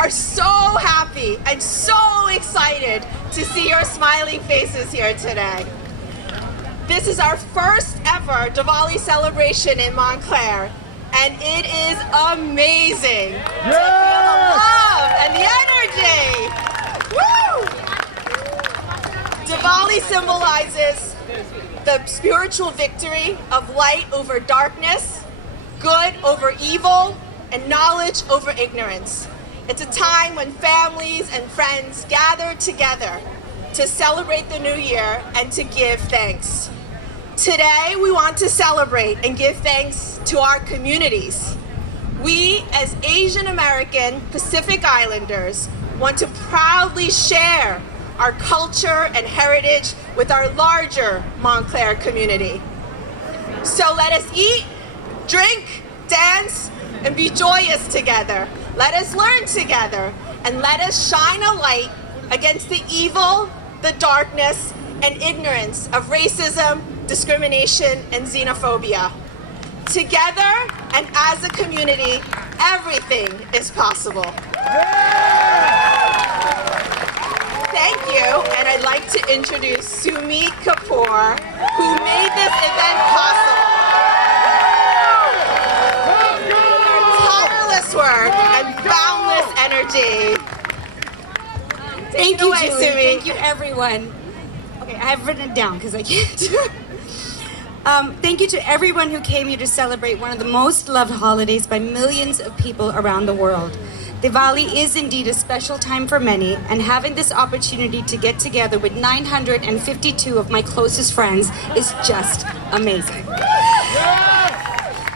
are so happy and so excited to see your smiling faces here today. This is our first ever Diwali celebration in Montclair, and it is amazing to feel the love and the energy. Woo! Diwali symbolizes the spiritual victory of light over darkness, good over evil, and knowledge over ignorance. It's a time when families and friends gather together to celebrate the new year and to give thanks. Today, we want to celebrate and give thanks to our communities. We, as Asian American Pacific Islanders, want to proudly share our culture and heritage with our larger Montclair community. So let us eat, drink, dance, and be joyous together. Let us learn together, and let us shine a light against the evil, the darkness, and ignorance of racism, discrimination, and xenophobia. Together and as a community, everything is possible. Thank you, and I'd like to introduce Sumi Kapoor, who made this event possible. Tireless work and boundless energy. Thank you, away, Julie. Sumi. Thank you, everyone. Okay, I have written it down because I can't. Thank you to everyone who came here to celebrate one of the most loved holidays by millions of people around the world. Diwali is indeed a special time for many, and having this opportunity to get together with 952 of my closest friends is just amazing.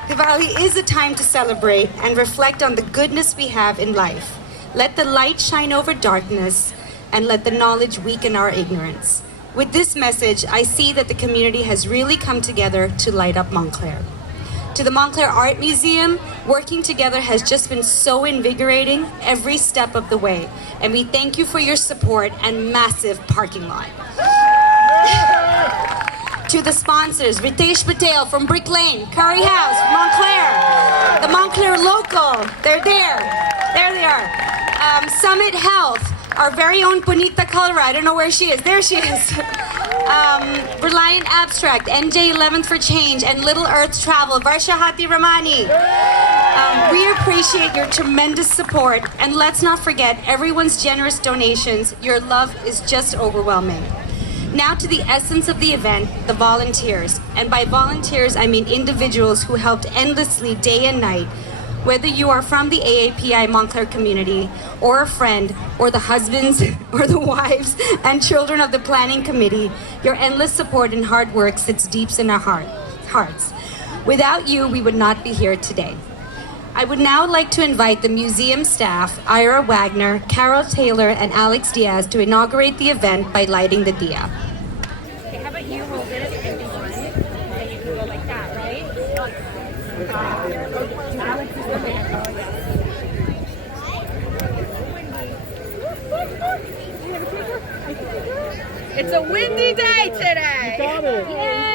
Diwali is a time to celebrate and reflect on the goodness we have in life. Let the light shine over darkness, and let the knowledge weaken our ignorance. With this message, I see that the community has really come together to light up Montclair. To the Montclair Art Museum, working together has just been so invigorating every step of the way. And we thank you for your support and massive parking lot. To the sponsors, Ritesh Patel from Brick Lane, Curry House, Montclair, the Montclair Local, they're there. There they are. Summit Health, our very own Punita Kalra, I don't know where she is. There she is. Reliant Abstract, NJ 11th for Change, and Little Earth Travel, Varsha Hati Ramani. We appreciate your tremendous support, and let's not forget everyone's generous donations. Your love is just overwhelming. Now to the essence of the event, the volunteers. And by volunteers, I mean individuals who helped endlessly day and night. Whether you are from the AAPI Montclair community, or a friend, or the husbands, or the wives and children of the planning committee, your endless support and hard work sits deep in our hearts. Without you, we would not be here today. I would now like to invite the museum staff, Ira Wagner, Carol Taylor, and Alex Diaz, to inaugurate the event by lighting the diya. Okay, how about you hold it and do one, and you can go like that, right? Alex is the man. It's a windy day today. You got it. Yay!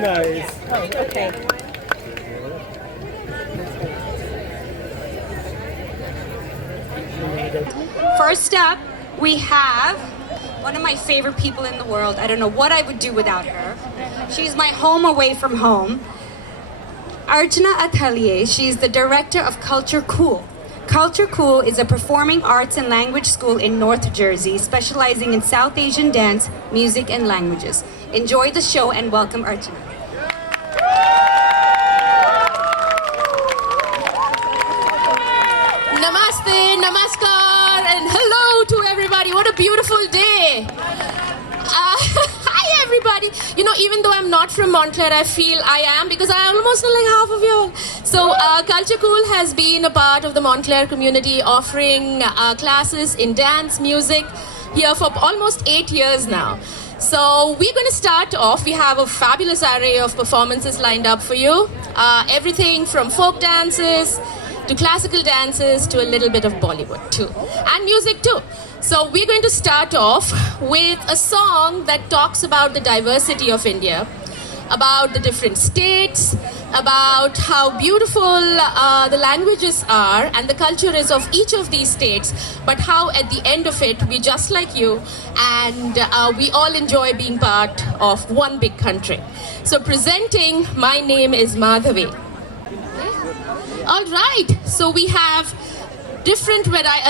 Nice. Oh, okay. First up, we have one of my favorite people in the world. I don't know what I would do without her. She's my home away from home. Archana Atelier, she's the director of Culture Cool. Culture Cool is a performing arts and language school in North Jersey, specializing in South Asian dance, music, and languages. Enjoy the show and welcome Archana. Namaste, namaskar, and hello to everybody. What a beautiful day. Hi, everybody. You know, even though I'm not from Montclair, I feel I am because I almost know like half of you all. So, Culture Cool has been a part of the Montclair community, offering classes in dance, music here for almost 8 years now. So, we're going to start off. We have a fabulous array of performances lined up for you. Everything from folk dances to classical dances to a little bit of Bollywood too, and music too. So we're going to start off with a song that talks about the diversity of India. about the different states, about how beautiful the languages are and the culture is of each of these states, but how at the end of it, we're just like you and we all enjoy being part of one big country. So presenting, my name is Madhavi. All right, so we have different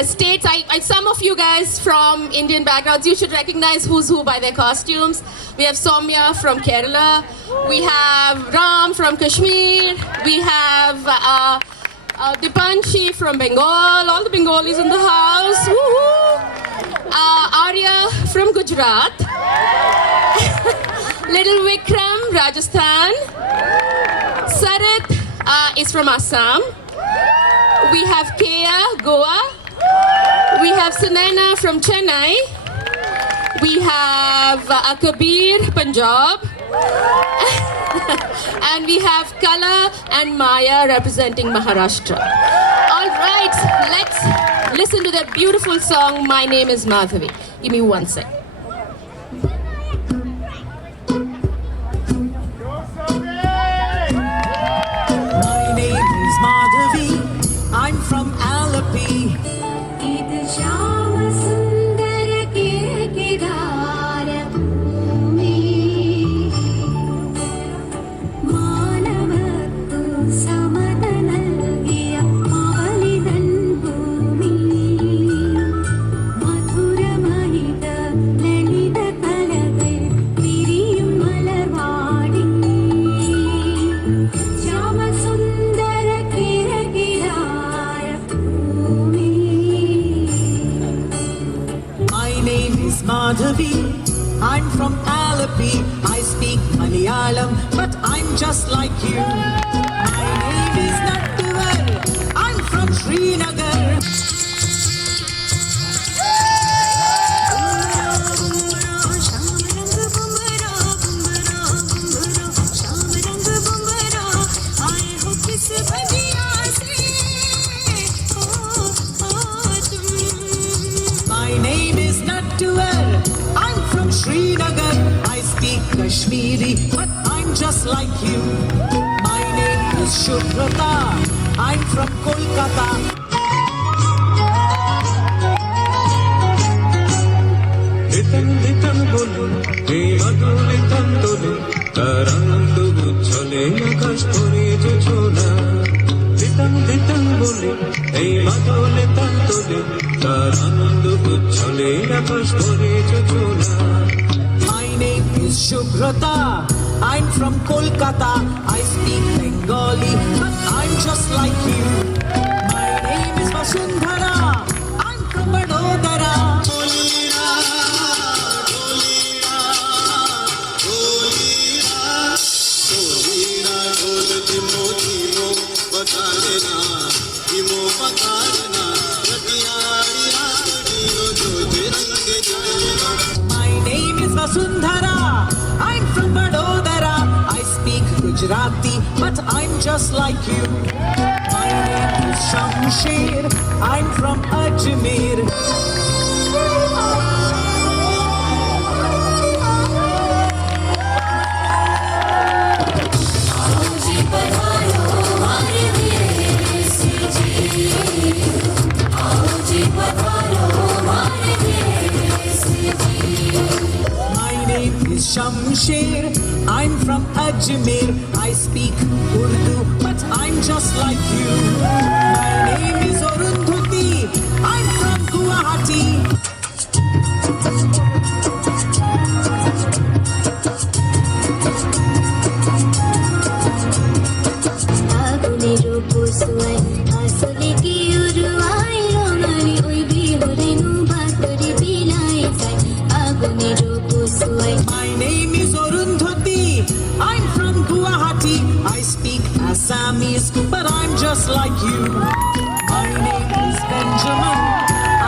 states. Some of you guys from Indian backgrounds, you should recognize who's who by their costumes. We have Soumya from Kerala. We have Ram from Kashmir. We have Dipanshi from Bengal. All the Bengalis in the house. Woohoo! Arya from Gujarat. Little Vikram, Rajasthan. Sarit is from Assam. We have Kea, Goa. We have Sunaina from Chennai. We have Kabir, Punjab. And we have Kala and Maya representing Maharashtra. All right, let's listen to that beautiful song, My Name is Madhavi. Give me one sec. My name is Madhavi. I'm from AAPI. Madhavi, I'm from AAPI. I speak Malayalam, but I'm just like you. My name is Nattuvar. I'm from Srinagar. My name is Nattuvar. I'm from Srinagar. I speak Kashmiri, but I'm just like you. My name is Shubhrata. I'm from Kolkata. Litan litan bolu, hey madu litan dolu, tarandu chole akash kore je chola. Litan litan bolu, hey madu litan dolu, tarandu chole akash kore je chola. My name is Shubhrata. I'm from Kolkata. I speak Bengali, but I'm just like you. My name is Vasundhara. I'm from Vadodara. My name is Vasundhara. I'm from Vadodara. I speak Gujarati, but I'm just like you. My name is Shamsher. I'm from Ajmer. My name is Shamsher. I'm from Ajmer. I speak Urdu, but I'm just like you. My name is Arundhati. I'm from Guwahati. My name is Arundhati. I'm from Guwahati. I speak Assamese, but I'm just like you. My name is Benjamin.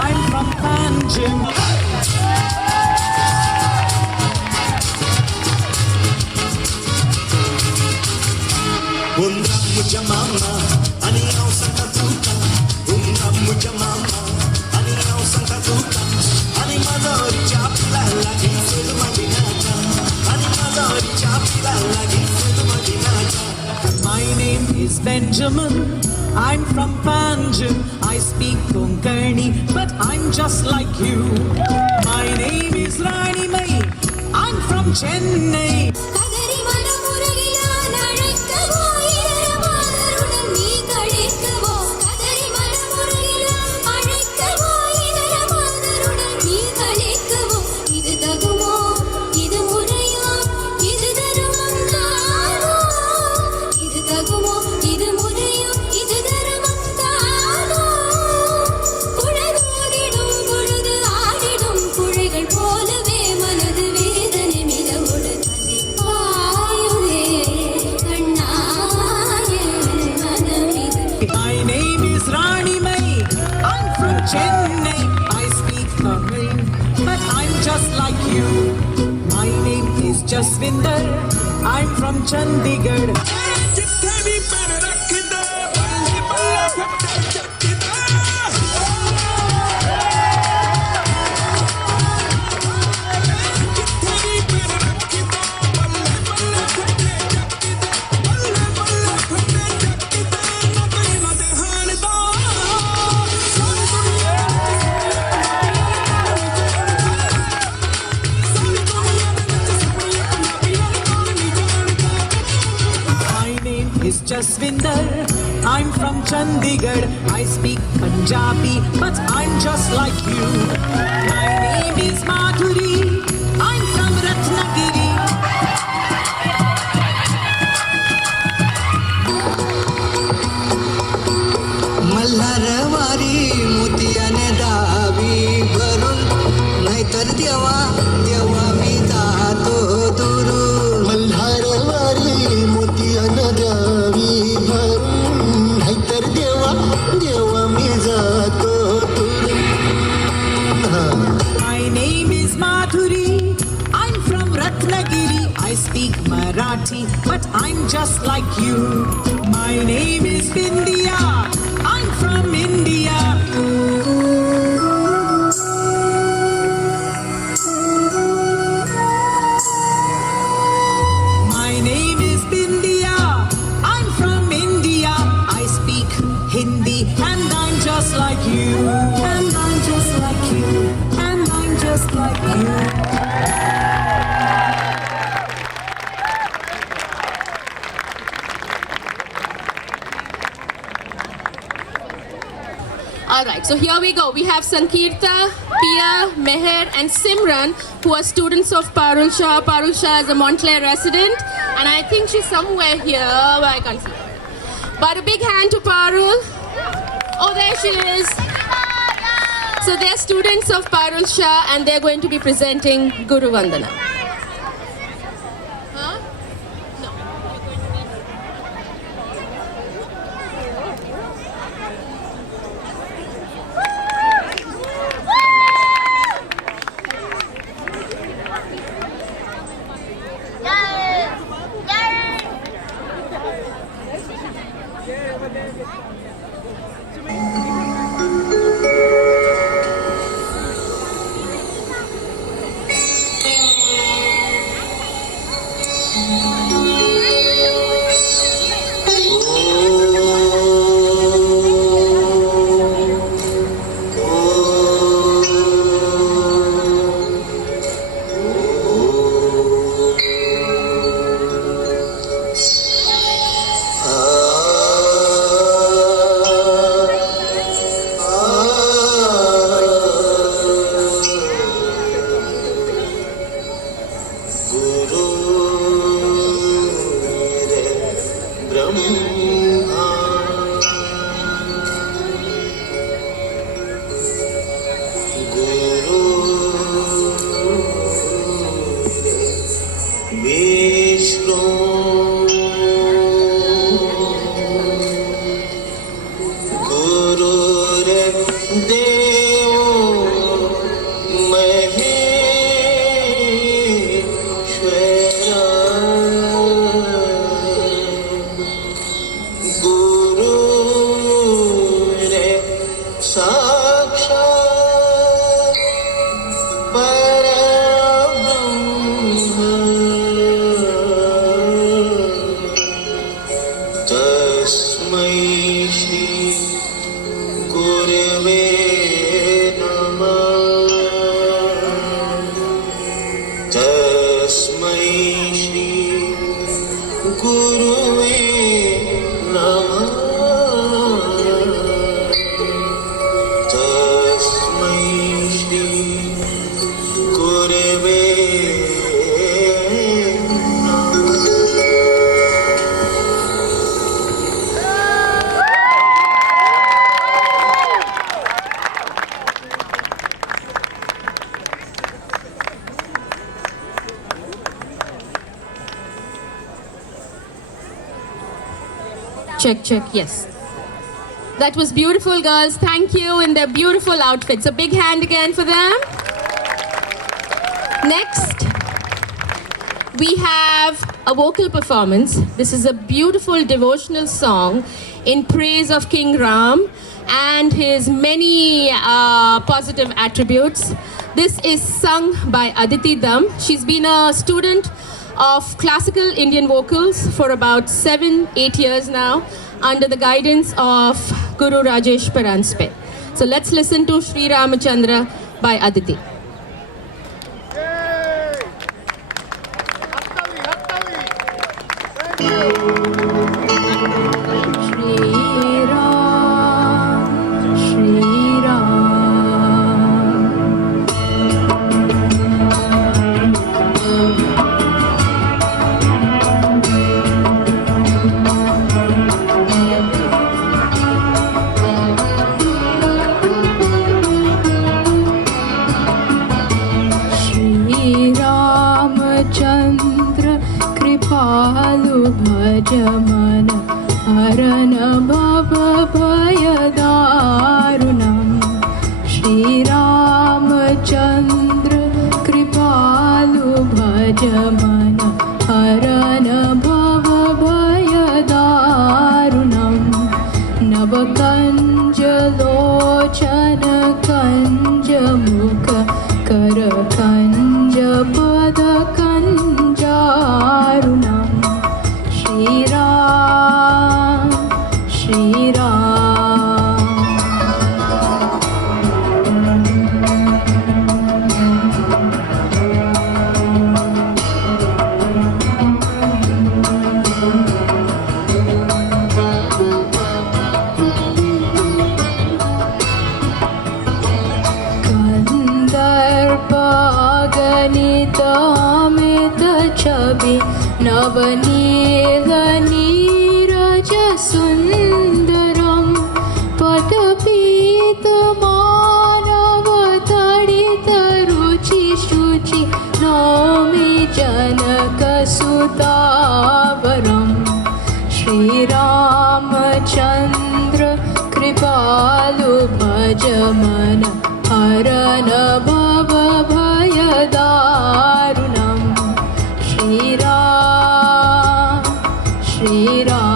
I'm from Panjim. Ani madori chapila lagi My name is Benjamin. I'm from Panjim. I speak Konkarni, but I'm just like you. My name is Rani Mai. I'm from Chennai. Chennai, I speak Tamil, but I'm just like you. My name is Jasvinder, I'm from Chandigarh. Jasvinder, I'm from Chandigarh. I speak Punjabi, but I'm just like you. My name is Madhuri. I'm from Ratnagiri. मल्हारवारी मोतियाने दावी भरून नाहीतर देवा देवा मी जातो दुरून मल्हारवारी मोतियाने दावी भरून नाहीतर देवा देवा मी जातो दुरून. My name is Madhuri. I'm from Ratnagiri. I speak Marathi, but I'm just like you. My name is Vindhya. I'm from India. My name is Vindhya. I'm from India. I speak Hindi, and I'm just like you. And I'm just like you. And I'm just like you. All right, so here we go. We have Sankirta, Pia, Meher, and Simran, who are students of Parul Shah. Parul Shah is a Montclair resident, and I think she's somewhere here, but I can't see her. But a big hand to Parul. Oh, there she is. So they're students of Parul Shah, and they're going to be presenting Guru Vandana. Huh? No. गुरुवे नमः तस्मै श्री गुरवे Check, check, yes. That was beautiful, girls. Thank you in their beautiful outfits. A big hand again for them. Next, we have a vocal performance. This is a beautiful devotional song in praise of King Ram and his many positive attributes. This is sung by Aditi Dam. She's been a student of classical Indian vocals for about 7-8 years now under the guidance of Guru Rajesh Paranspe. So let's listen to Sri Ramachandra by Aditi. जमन हरन भव भय दारुणं श्रीरामचन्द्र कृपालु भज मन हरन भव भय दारुणं नवकञ्ज लोचन कञ्ज मुख कर कञ्ज पद कञ्जारुणम् श्रीराम श्रीराम कंदर्पागणितामित छवि नवनील नीरज सुन्दरं पटपीत मानव तडित रुचि शुचि नौमि जनक सुतावरं श्रीरामचन्द्र कृपालु भज मन हरन भव भय दारुणम् श्रीराम श्रीराम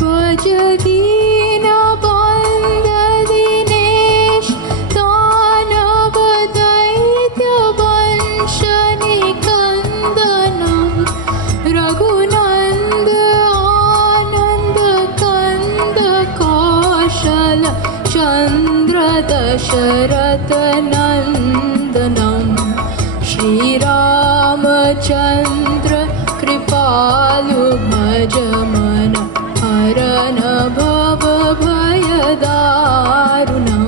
भज दीन बन्द दिनेश दानव दैत्य वंश निकन्दनं रघुनन्द आनन्द कन्द कौशल चन्द्र दशरथ नन्दनं श्रीरामचन्द्र कृपालु भज मन हरन भव भय दारुणं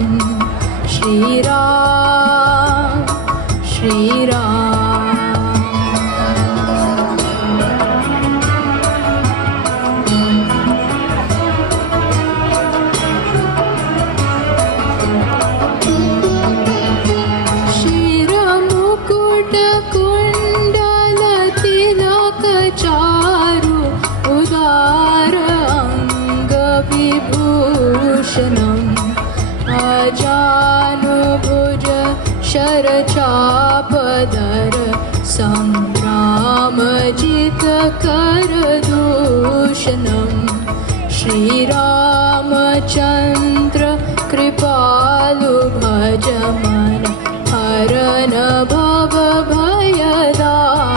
श्रीराम श्रीराम शिरमुकुट कुण्डल तिलक चारु उदार विभूषणम् अजानुभुज शरचापधर सङ्ग्रामजित करदूषणम् श्रीरामचन्द्र कृपालु भज मन हरन भव भय दारुणम्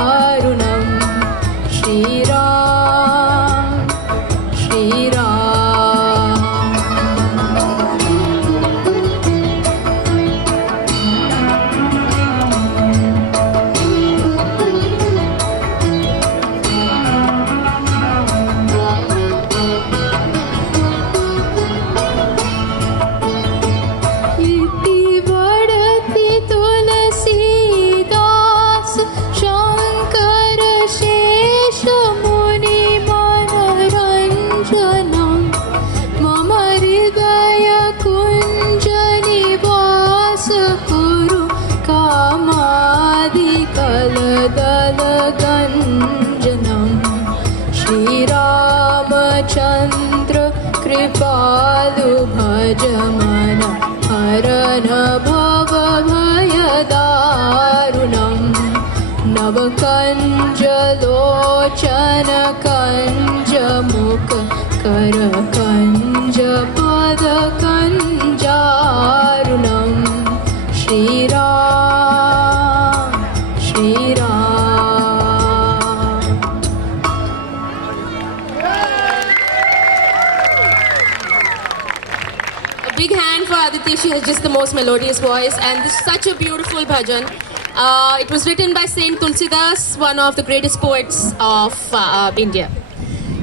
नवकञ्जलोचन कञ्जमुख करकञ्ज पदकञ्जारुणं Shriram Shriram. A big hand for Aditi. She has just the most melodious voice, and this is such a beautiful bhajan. It was written by Saint Tulsidas, one of the greatest poets of India.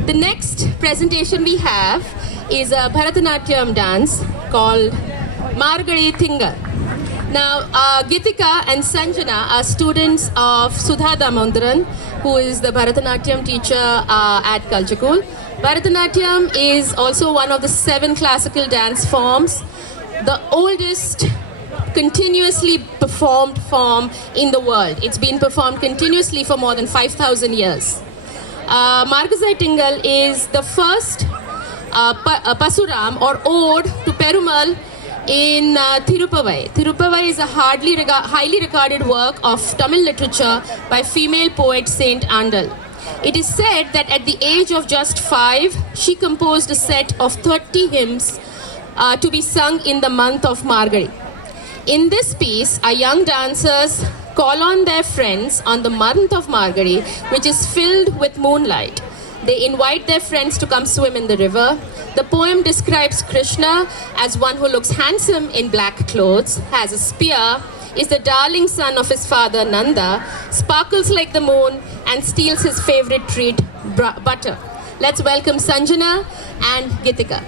The next presentation we have is a Bharatanatyam dance called Margadi Thingal. Now, Gitika and Sanjana are students of Sudha Damodaran, who is the Bharatanatyam teacher at Kalchakul. Bharatanatyam is also one of the 7 classical dance forms, the oldest continuously performed form in the world. It's been performed continuously for more than 5,000 years. Margadi Tingal is the first Pasuram or ode to Perumal in Thirupavai. Thirupavai is a highly regarded work of Tamil literature by female poet Saint Andal. It is said that at the age of just 5, she composed a set of 30 hymns to be sung in the month of Margadi. In this piece, our young dancers call on their friends on the month of Margadi, which is filled with moonlight. They invite their friends to come swim in the river. The poem describes Krishna as one who looks handsome in black clothes, has a spear, is the darling son of his father Nanda, sparkles like the moon, and steals his favorite treat, butter. Let's welcome Sanjana and Gitika.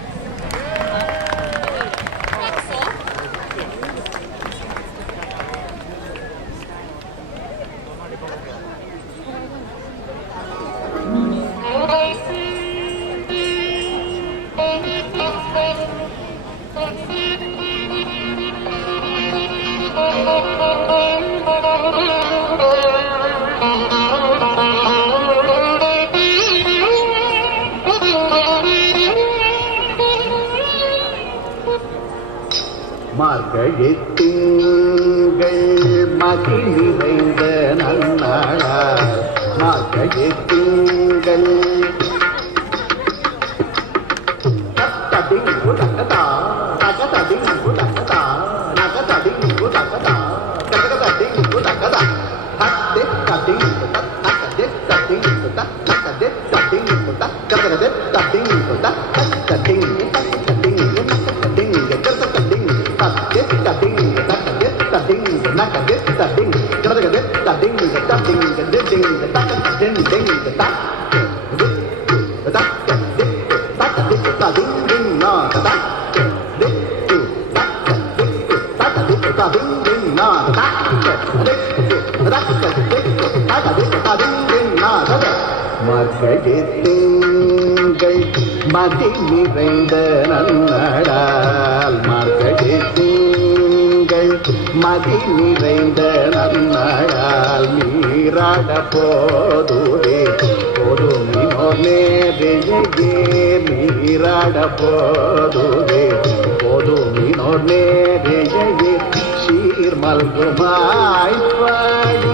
மார்கழித் திங்கள் மதி நிறைந்த நன்னாளால் மார்கழித் திங்கள் தத்ததிங்கு தக்கதா தக்கததிங்கு தக்கதா நகததிங்கு தக்கதா தக்கததிங்கு தக்கதா தத்ததிங்கு தத்ததிங்கு தத்ததிங்கு தத்ததிங்கு தத்ததிங்கு மார்கழித்திங்கள் மதி நிறைந்த நன்னடால் மார்கழித்திங்கள் மதி நிறைந்த நன்னடால் நீராட போதுவே பொதுமினோ நேரையே நீராட போதுவே பொதுமினோ நேரையே சீர் மல்குமாய் பாடி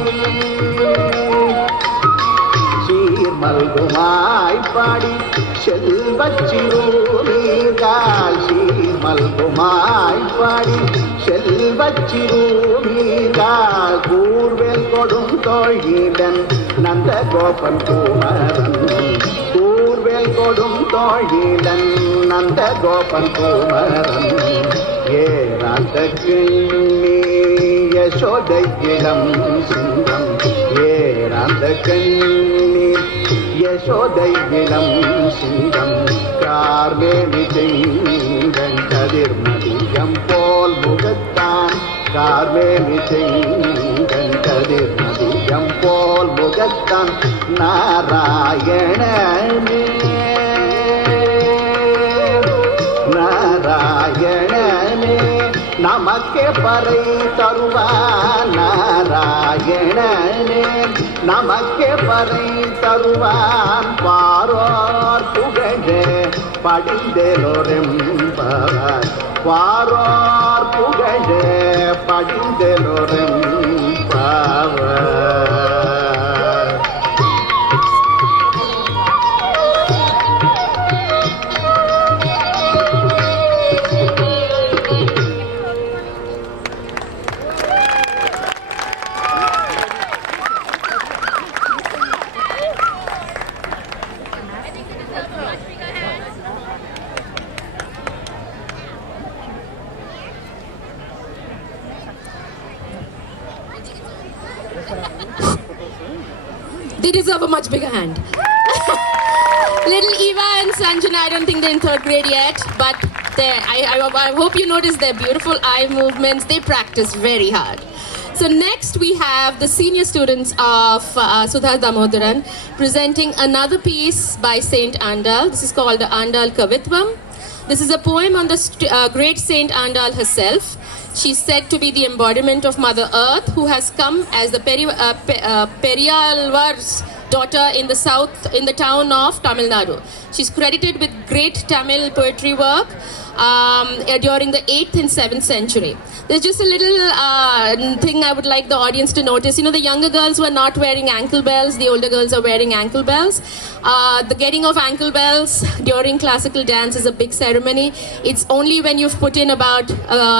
மல்குமாய் பாடி செல்வச் சிறுமீர்கள் சீர் மல்குமாய் பாடி செல்வச் சிறுமீர்கள் கூர்வேல் கொடும் தோழிடன் நந்த கோபன் குமரன் கூர்வேல் கொடும் தோழிடன் நந்த கோபன் குமரன் ஏழாந்த கிண்ணி யசோதை இளம் சிங்கம் ஏழாந்த கண்ணி யசோதை இளம் சிங்கம் கார்மேனி செங்கன் கதிர்மதியம் போல் முகத்தான் கார்மேனி செங்கன் கதிர்மதியம் போல் முகத்தான் நாராயணனே நாராயணனே நமக்கே பறை தருவான் நாராயணனே நமக்கே பறை தருவான் பாரோர் புகழ படிந்தெலோரெம்பவர் பாரோர் புகழ படிந்தெலோரெம்பவர் They deserve a much bigger hand. Little Eva and Sanjana, I don't think they're in third grade yet, but I hope you notice their beautiful eye movements. They practice very hard. So next we have the senior students of Sudha Damodaran presenting another piece by Saint Andal. This is called the Andal Kavitvam. This is a poem on the great Saint Andal herself. She's said to be the embodiment of Mother Earth, who has come as the Periyalvar's daughter in the town of Tamil Nadu. She's credited with great Tamil poetry work during the 8th and 7th century. There's just a little thing I would like the audience to notice. You know, the younger girls were not wearing ankle bells, the older girls are wearing ankle bells. The getting of ankle bells during classical dance is a big ceremony. It's only when you've put in about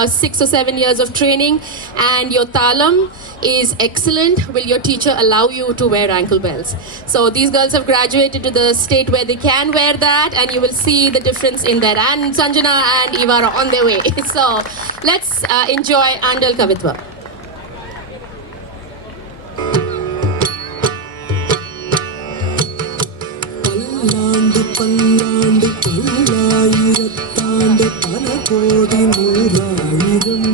6 or 7 years of training and your talam is excellent will your teacher allow you to wear ankle bells. So these girls have graduated to the state where they can wear that, and you will see the difference in that. And Sanjana and Eva are on their way. So let's enjoy Andal Kavitva. பல்லாண்டு பல்லாண்டு பல்லாயிரத்தாண்டு பல கோடி நூறாயிரம்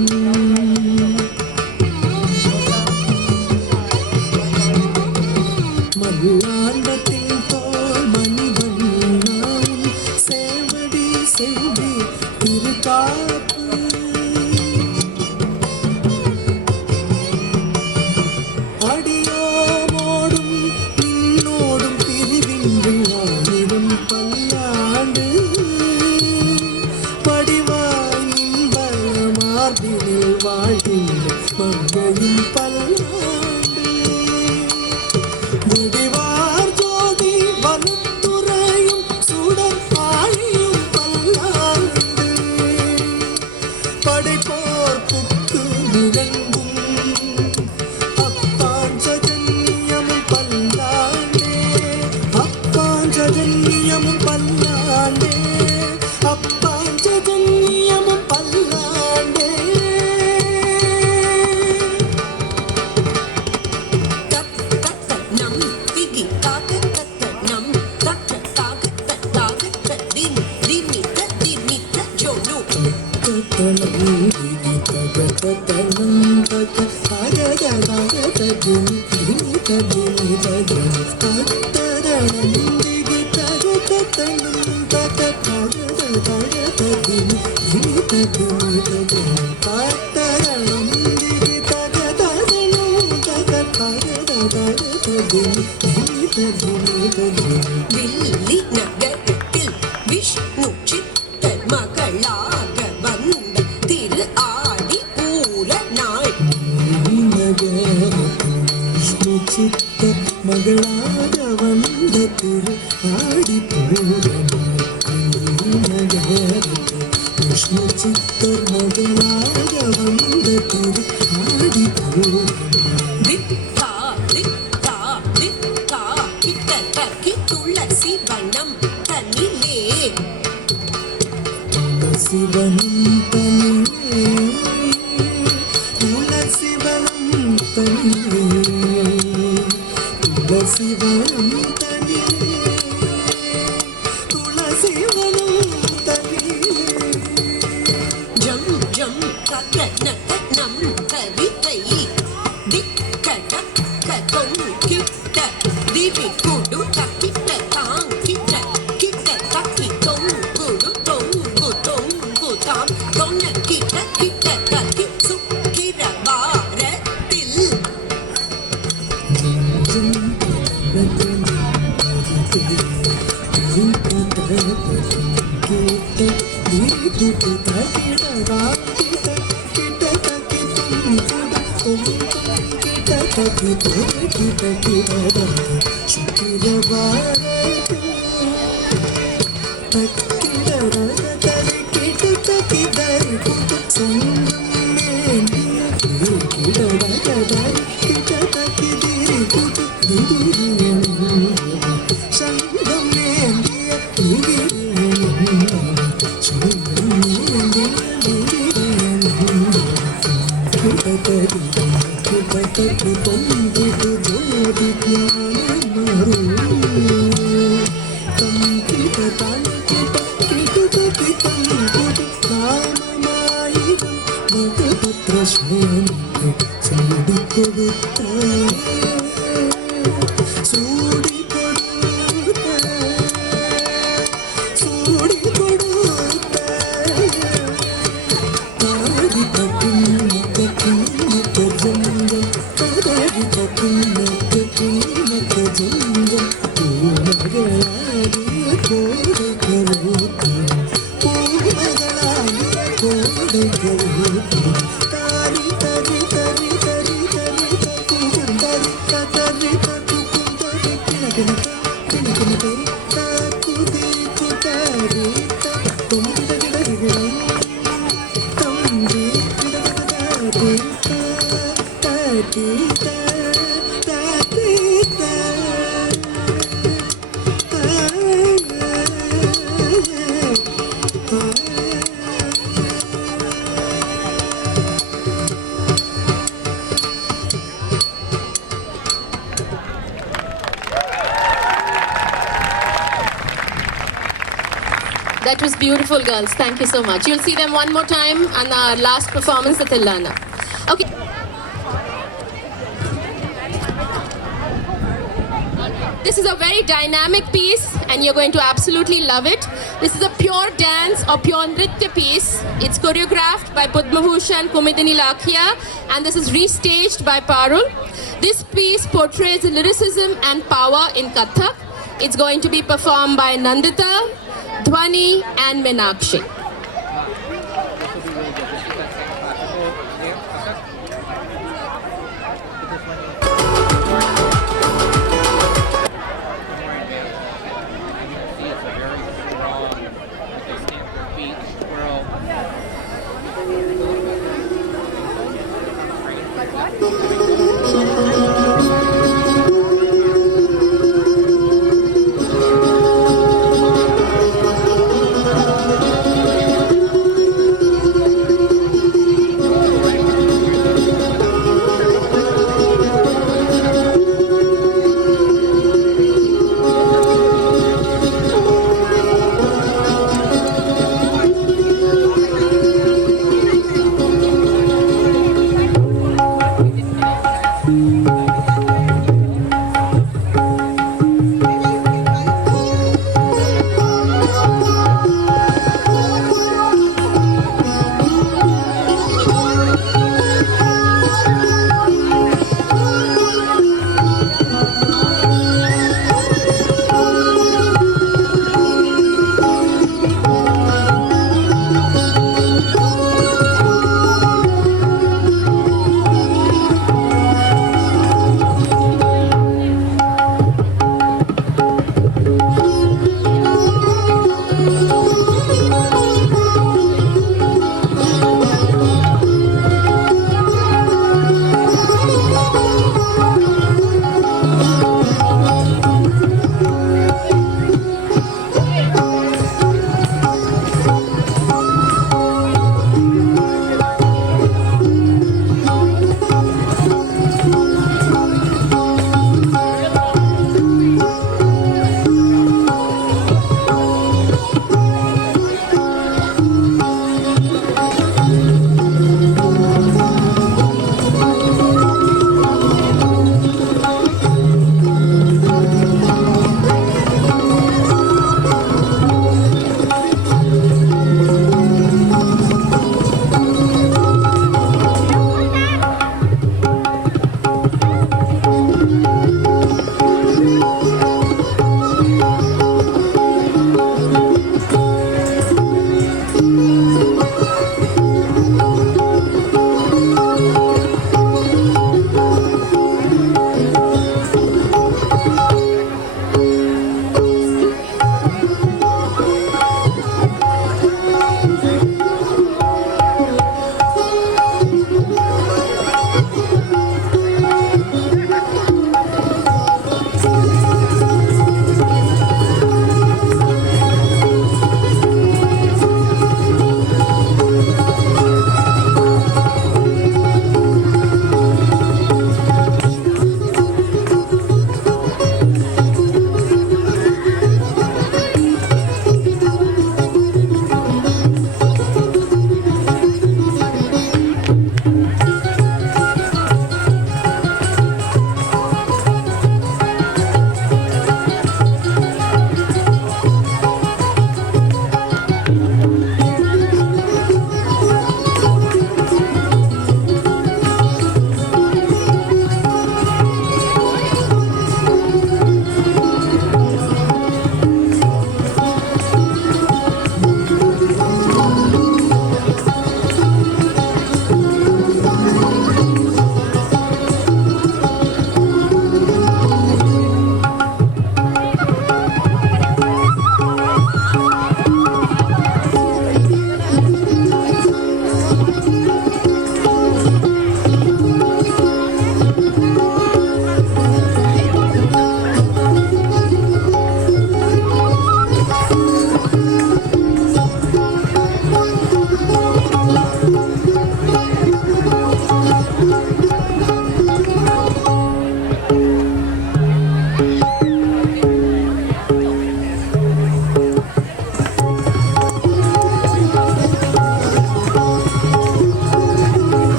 மல்லாண்டத்தின் தோல் மணிவண்ணாவும் சேவடி செல்வி திருக்காப்பு அடியோமோடும் நின்னோடும் பிரிவின்றி ஆயிரம் பல்லாண்டு படிவாய் நின்பல மார்பினில் வாழ்கின்ற மங்கையும் பல்லாண்டு முடிவார் ஜோதி வலுத்துறையும் சுடர் ஆழியும் பல்லாண்டு படைப்போர் புக்கு முழங்கும் அப்பாஞ்சஜன்யமும் பல்லாண்டே அப்பாஞ்சஜன்யமும் பல்லாண்டே அப்பாஞ்சஜன்யமும் பல்லாண்டே நம் திகி காக நம் தக்க காக தாக தின் திமித்த திமித்த ஜோனு தத்தனம் திகி தக தத்தனம் தக காக தாக தின் திமித்த திமித்த ஜோனு தத்தனம் திகி தக தத்தனம் தக காக தாக தின் திமித்த திமித்த ஜோனு தத்தனம் திகி தக தத்தனம் தக காக தாக தின் திமித்த திமித்த ஜோனு வில்லி நகரத்தில் விஷ்ணு சித்தர் மகளாக வந்த திரு ஆடி பூர நாள் விஷ்ணு சித்தர் மகளாக வந்த திரு ஆடி பூர விஷ்ணு சித்தர் மகளாக வந்த திரு ஆடி பூர தித்தா தித்தா தித்தா கிட்ட தக்கி துளசி வனம் தனிலே துளசி வனம் தனிலே துளசி வனம் தனிலே துளசி வனம் தனிலே துளசி வனம் தனிலே ஜம் ஜம் கக நக நம் கவிதை திக்க தக்க தொங்கிட்ட திவி குடு தக்கிட்ட தாங்கிட்ட கிட்ட தக்கி தொங்குடு தொங்கு தொங்கு தாம் தொன்ன கிட்ட கிட்ட தக்கி சுக்கிர வாரத்தில் பொங்கிட்டு ஜோதி ஞானமா That was beautiful, girls. Thank you so much. You'll see them one more time on our last performance at Tilana. Okay. This is a very dynamic piece and you're going to absolutely love it. This is a pure dance or pure nritya piece. It's choreographed by Padma Bhushan Kumidini Lakhia and this is restaged by Parul. This piece portrays the lyricism and power in Kathak. It's going to be performed by Nandita, Dhwani and Meenakshi.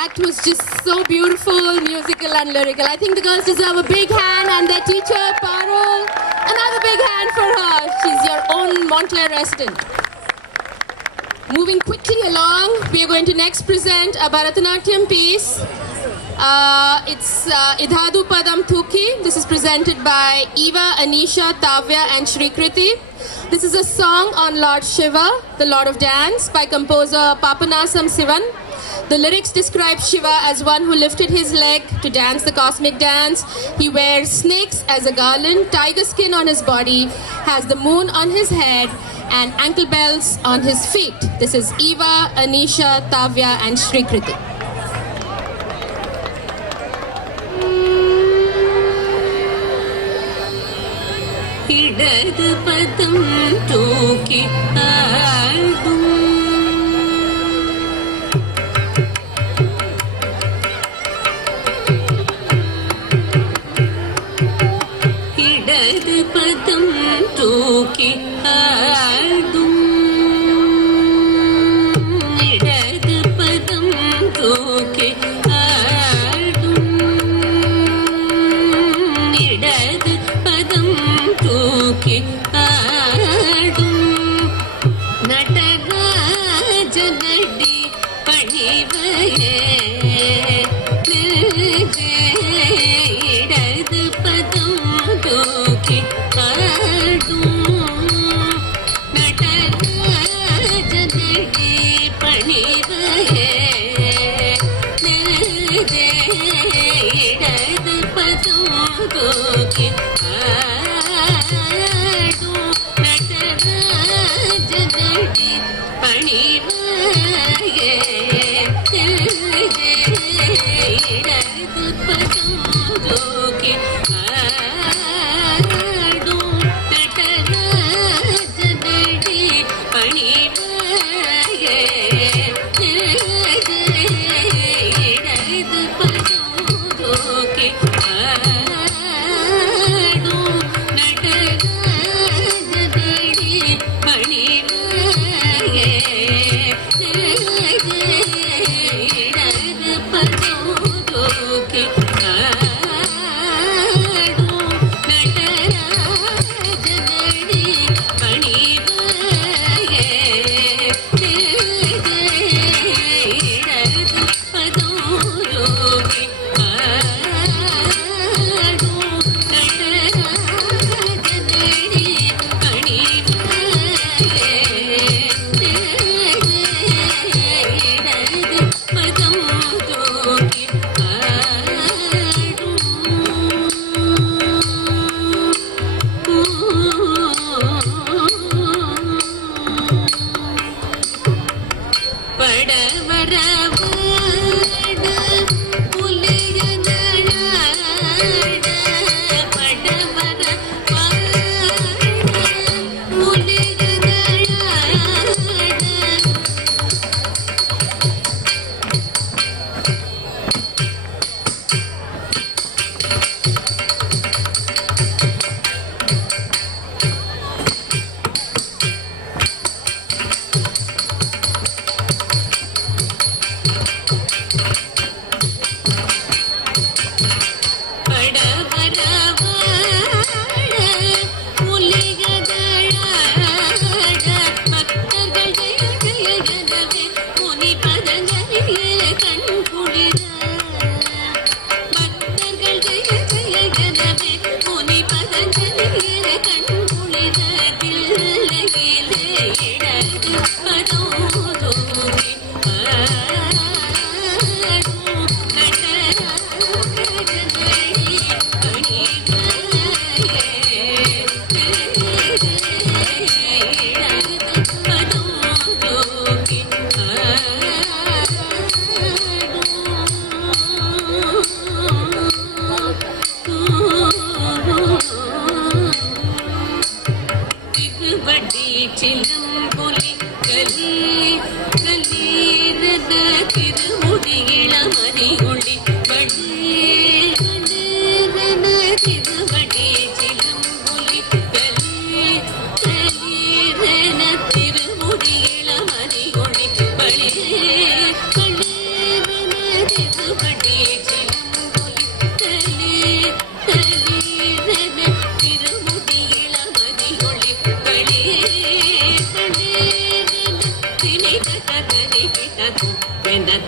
That was just so beautiful, musical and lyrical. I think the girls deserve a big hand, and their teacher, Parul, another big hand for her. She's your own Montclair resident. Moving quickly along, we are going to next present a Bharatanatyam piece. It's Idhadu Padam Thuki. This is presented by Eva, Anisha, Tavya and Shri Kriti. This is a song on Lord Shiva, the Lord of Dance, by composer Papanasam Sivan. The lyrics describe Shiva as one who lifted his leg to dance the cosmic dance. He wears snakes as a garland, tiger skin on his body, has the moon on his head, and ankle bells on his feet. This is Eva, Anisha, Tavya, and Shri Kriti. இடது பதம் தூக்கி ஆடும் இடது பதம் தூக்கி ஆடும் இடது பதம் தூக்கி ஆடும் இடது பதம் தூக்கி ஆடும் நடராஜ நடி பணிவையே இடது பதம் தூக்கி ஆடும் நடராஜ நடி பணிவையே இடது பதம் தூக்கி ஆடும் நடராஜ நடி பணிவையே இடது பதம் தூக்கி ஆடும் நடராஜ நடி பணிவையே இடது பதம் தூக்கி ஆடும் நடராஜ நடி பணிவையே இடது பதம் தூக்கி ஆடும் நடராஜ நடி பணிவையே இடது பதம் தூக்கி ஆடும் நடராஜ நடி பணிவையே இடது பதம் தூக்கி படவரவாட புலியதழாட படவரவாட புலியதழாட சிலம்பொலி கலி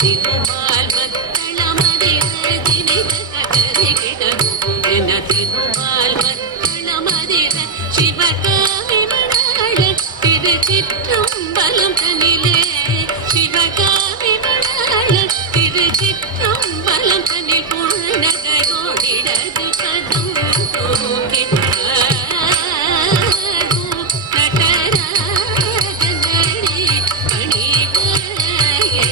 ತಿರುಮಾಲ್ ಮತ್ತಳ ಮದಿರ ದಿನಿದ ಕಟರಿಗಿಡದು ಎನ ತಿರುಮಾಲ್ ಮತ್ತಳ ಮದಿರ ಶಿವಕಾಮಿ ಮಣಾಳ திருச்சிற்றம்பலம் தனிலே சிவகாமி மணாள திருச்சிற்றம்பலம் தனில் புன்னகையோடிடது பதம் தூக்கி நடராஜனடி பணிவாயே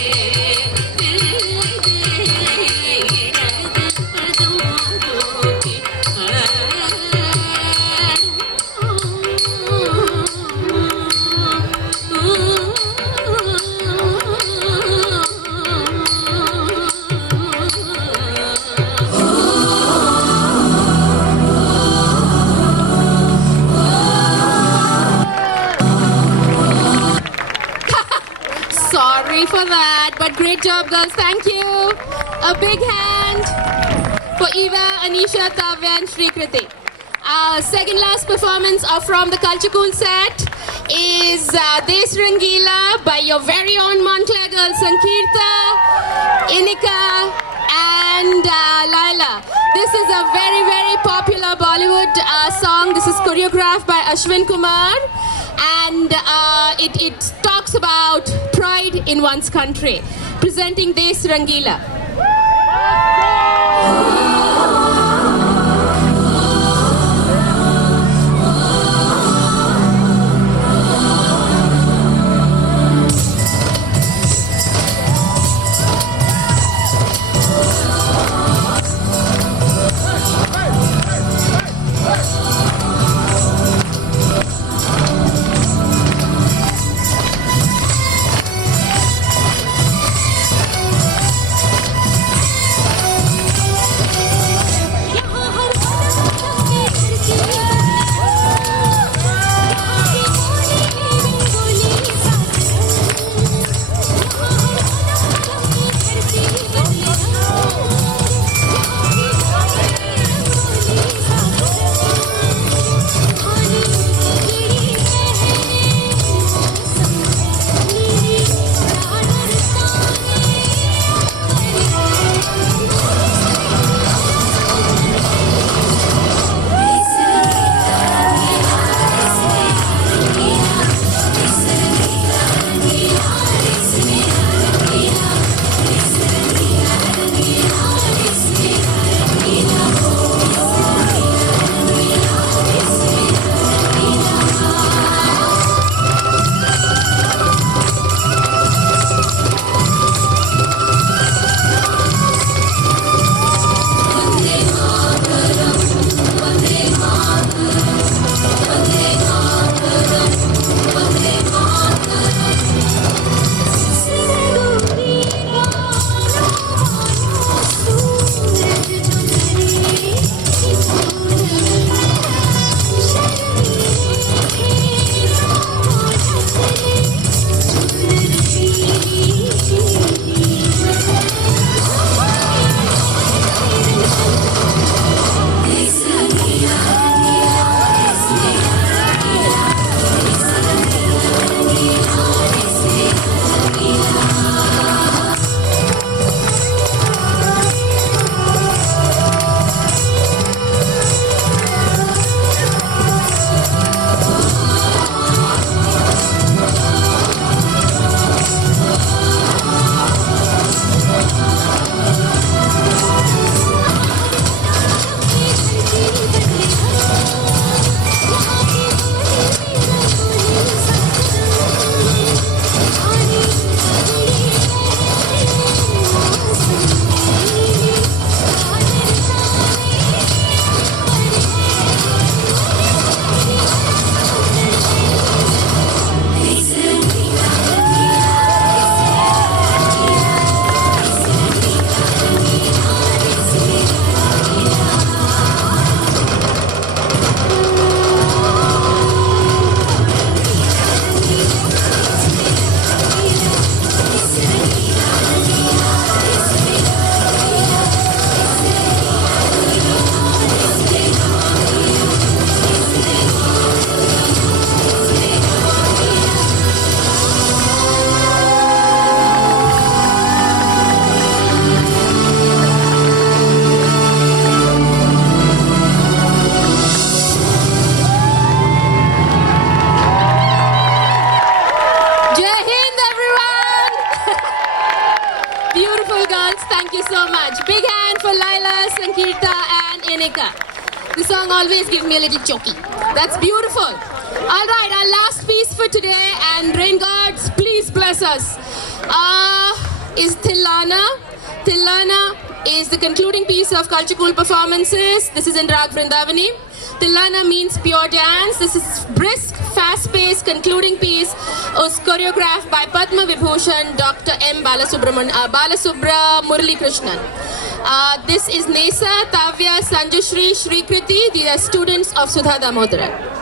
இடது பதம் தூக்கி Sorry for that, but great job, girls. Thank you. A big hand for Eva, Anisha, Kavya, and Shrikriti. Our second last performance from the Culture Cool set is Des Rangila by your very own Montclair girls, Sankirta, Inika, and Laila. This is a very, very popular Bollywood song. This is choreographed by Ashwin Kumar, and it talks about pride in one's country. Presenting Des Rangila. hands. Thank you so much. Big hand for Laila, Sankirta, and Inika. The song always gives me a little choky. That's beautiful. All right, our last piece for today, and rain gods, please bless us, is Tilana. Tilana is the concluding piece of Culture Cool performances. This is in Rag Vrindavani. Tilana means pure dance. This is brisk, fast-paced concluding piece was choreographed by Padma Vibhushan Dr. M. Balasubra Murali Krishnan. This is Nesa, Tavya, Sanjushri, Shrikriti. These are students of Sudha Damodaran.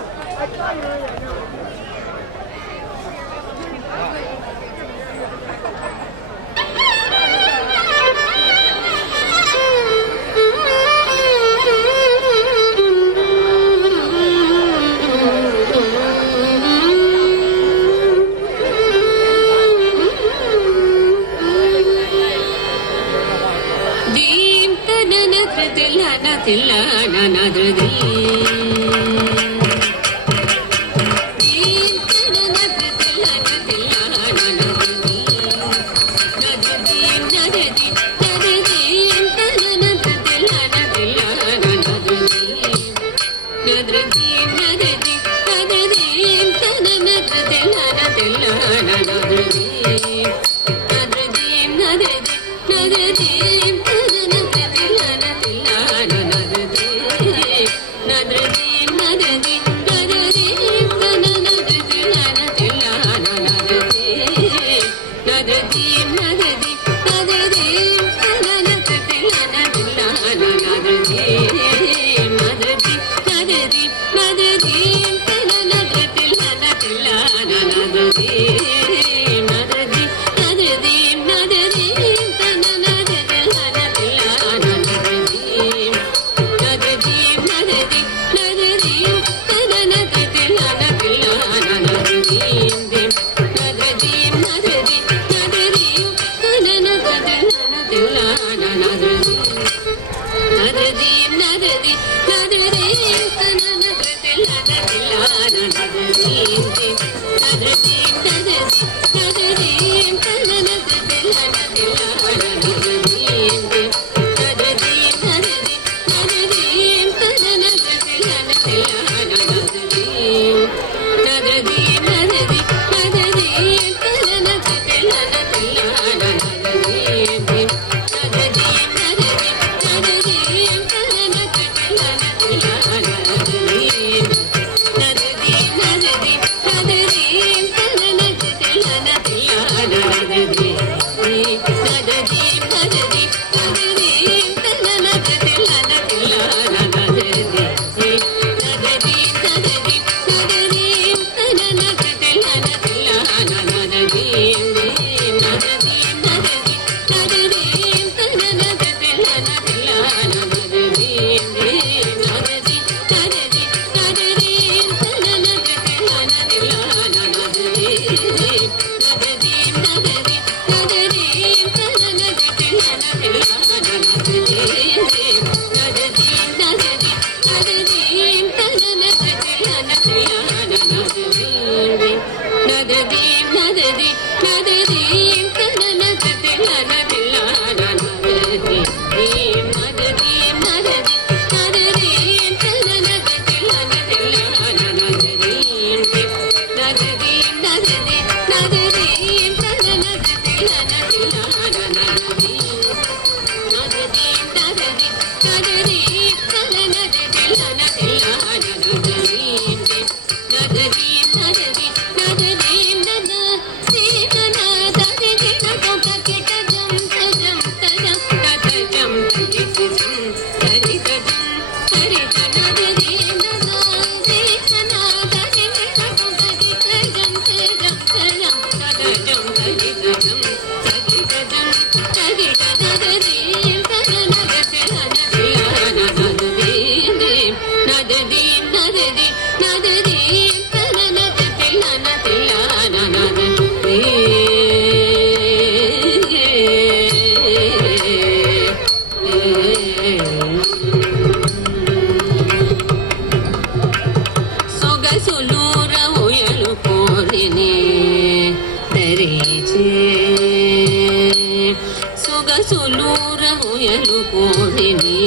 ಸೊಗಸುಲೂರ ಹೊಯಲು ಕೋರಿನಿ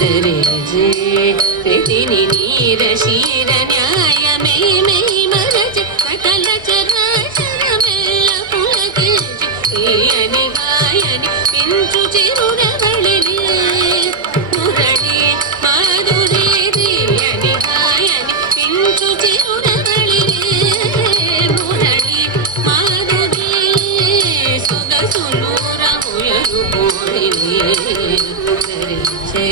ತರೇಜೆ ಪ್ರತಿನಿ ನೀರ ಶೀರ ನ್ಯಾಯ ಮೈ ಮೈ ಮರಜ ಸಕಲ ಚರಾಚರ ಮೆಲ್ಲ ಪುಳಕಿಂಚಿ ಈಯನಿ ಗಾಯನಿ pinch ಚಿರುರವಳಿನಿ Murali Madhuri ದಿಯನಿ ಗಾಯನಿ pinch ಚಿರುರವಳಿನಿ Murali Madhuri ಸೊಗಸುಲೂರ ಹೊಯಲು ಕೋರಿನಿ ತರೇಜೆ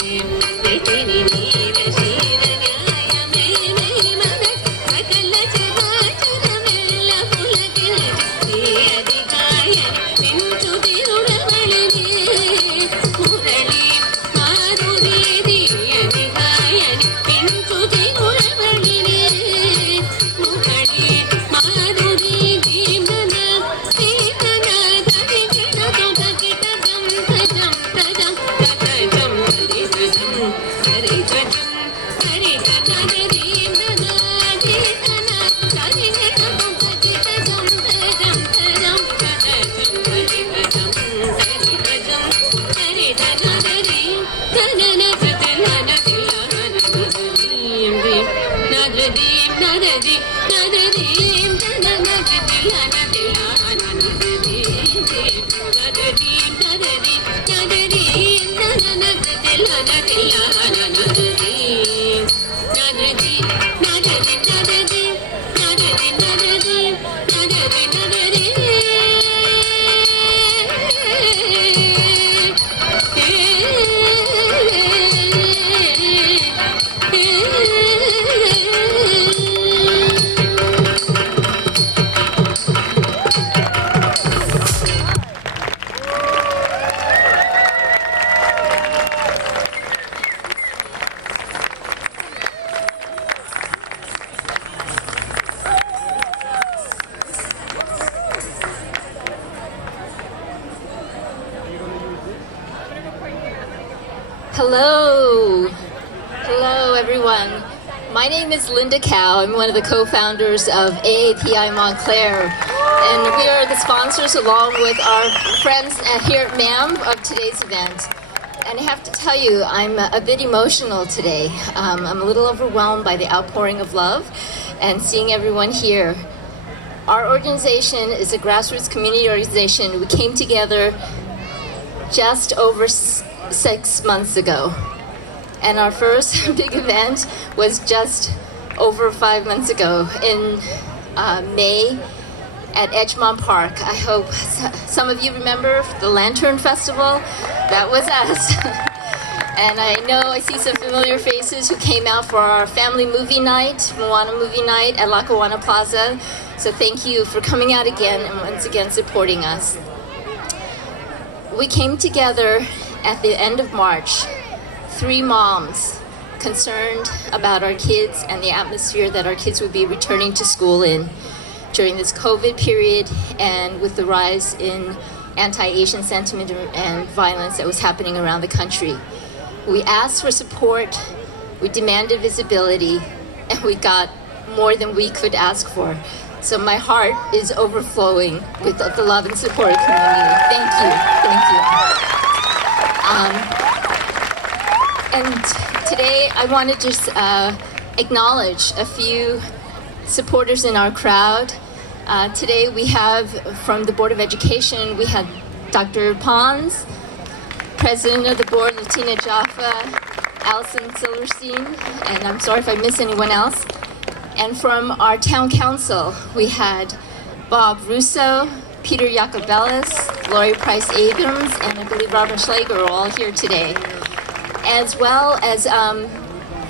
ಪ್ರತಿನಿ ನೀರ ಶೀರ ನ್ಯಾಯ ಮೈ ಮೈ ಮರಜ ಸಕಲ ಚರಾಚರ ಮೆಲ್ಲ ಪುಳಕಿಂಚಿ ಈಯನಿ ಗಾಯನಿ pinch ಚಿರುರವಳಿನಿ Murali Madhuri ದಿಯನಿ ಗಾಯನಿ pinch ಚಿರುರವಳಿನಿ Murali Madhuri ದೀಮನ ದೀಮನ ಧರಿ ಗಿಡ ತುಗ ಗಿಡ ಗಂ ತಜಂ ತಜಂ ತಜಂ ಹರಿ ತಜಂ ಹರಿ ತಜಂ ಹರಿ ತಜಂ ದೀಮನ ದೀಮನ ಧರಿ ಗಿಡ ತುಗ ಗಿಡ ಗಂ ತಜಂ ತಜಂ ತಜಂ ಹರಿ ತಜಂ ಹರಿ ತಜಂ ಹರಿ ತಜಂ ಹರಿ ತನನ ತನನ ತಿಲನ Nadeem Nadeem Nadeem Nadeem ತನನ ತಿಲನ ತಿಲನ Nadeem Nadeem Nadeem Nadeem ತನನ ತಿಲನ ತಿಲನ Nadeem Nadeem Nadeem Nadeem Nadeem Nadeem Nadeem Hello. Hello, everyone. My name is Linda Cow. I'm one of the co-founders of AAPI Montclair. And we are the sponsors, along with our friends here at MAM, of today's event. And I have to tell you, I'm a bit emotional today. I'm a little overwhelmed by the outpouring of love and seeing everyone here. Our organization is a grassroots community organization. We came together just over 6 months ago. And our first big event was just over 5 months ago in May at Edgemont Park. I hope some of you remember the Lantern Festival. That was us. And I know I see some familiar faces who came out for our family movie night, Moana movie night at Lackawanna Plaza. So thank you for coming out again and once again supporting us. We came together at the end of March, 3 moms concerned about our kids and the atmosphere that our kids would be returning to school in during this COVID period and with the rise in anti-Asian sentiment and violence that was happening around the country. We asked for support, we demanded visibility, and we got more than we could ask for. So my heart is overflowing with the love and support community. Thank you, thank you. And today I want to just acknowledge a few supporters in our crowd. Today we have from the Board of Education, we had Dr. Pons, President of the Board, Latina Jaffa, Allison Silverstein, and I'm sorry if I miss anyone else. And from our town council, we had Bob Russo, Peter Jacobellis, Lori Price-Abrams, and I believe Robert Schlager are all here today. As well as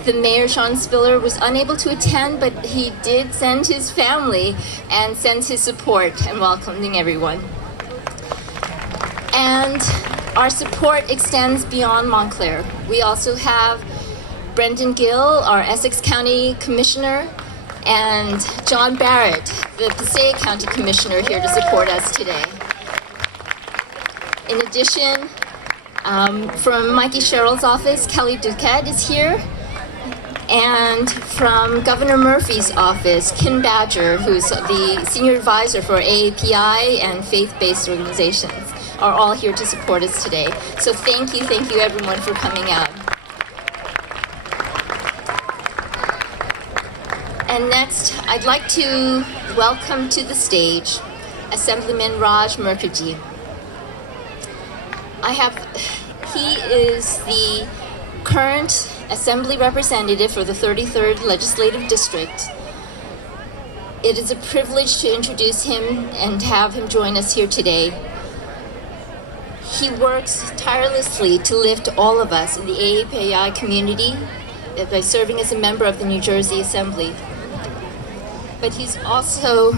the mayor, Sean Spiller, was unable to attend, but he did send his family and sends his support and welcoming everyone. And our support extends beyond Montclair. We also have Brendan Gill, our Essex County Commissioner, and John Barrett, the Passaic County Commissioner, here to support us today. In addition, from Mikey Sherrill's office, Kelly Duquette is here. And from Governor Murphy's office, Ken Badger, who's the senior advisor for AAPI and faith-based organizations, are all here to support us today. So thank you everyone for coming out. And next, I'd like to welcome to the stage Assemblyman Raj Mukherjee. He is the current Assembly representative for the 33rd Legislative District. It is a privilege to introduce him and have him join us here today. He works tirelessly to lift all of us in the AAPI community by serving as a member of the New Jersey Assembly. But he's also,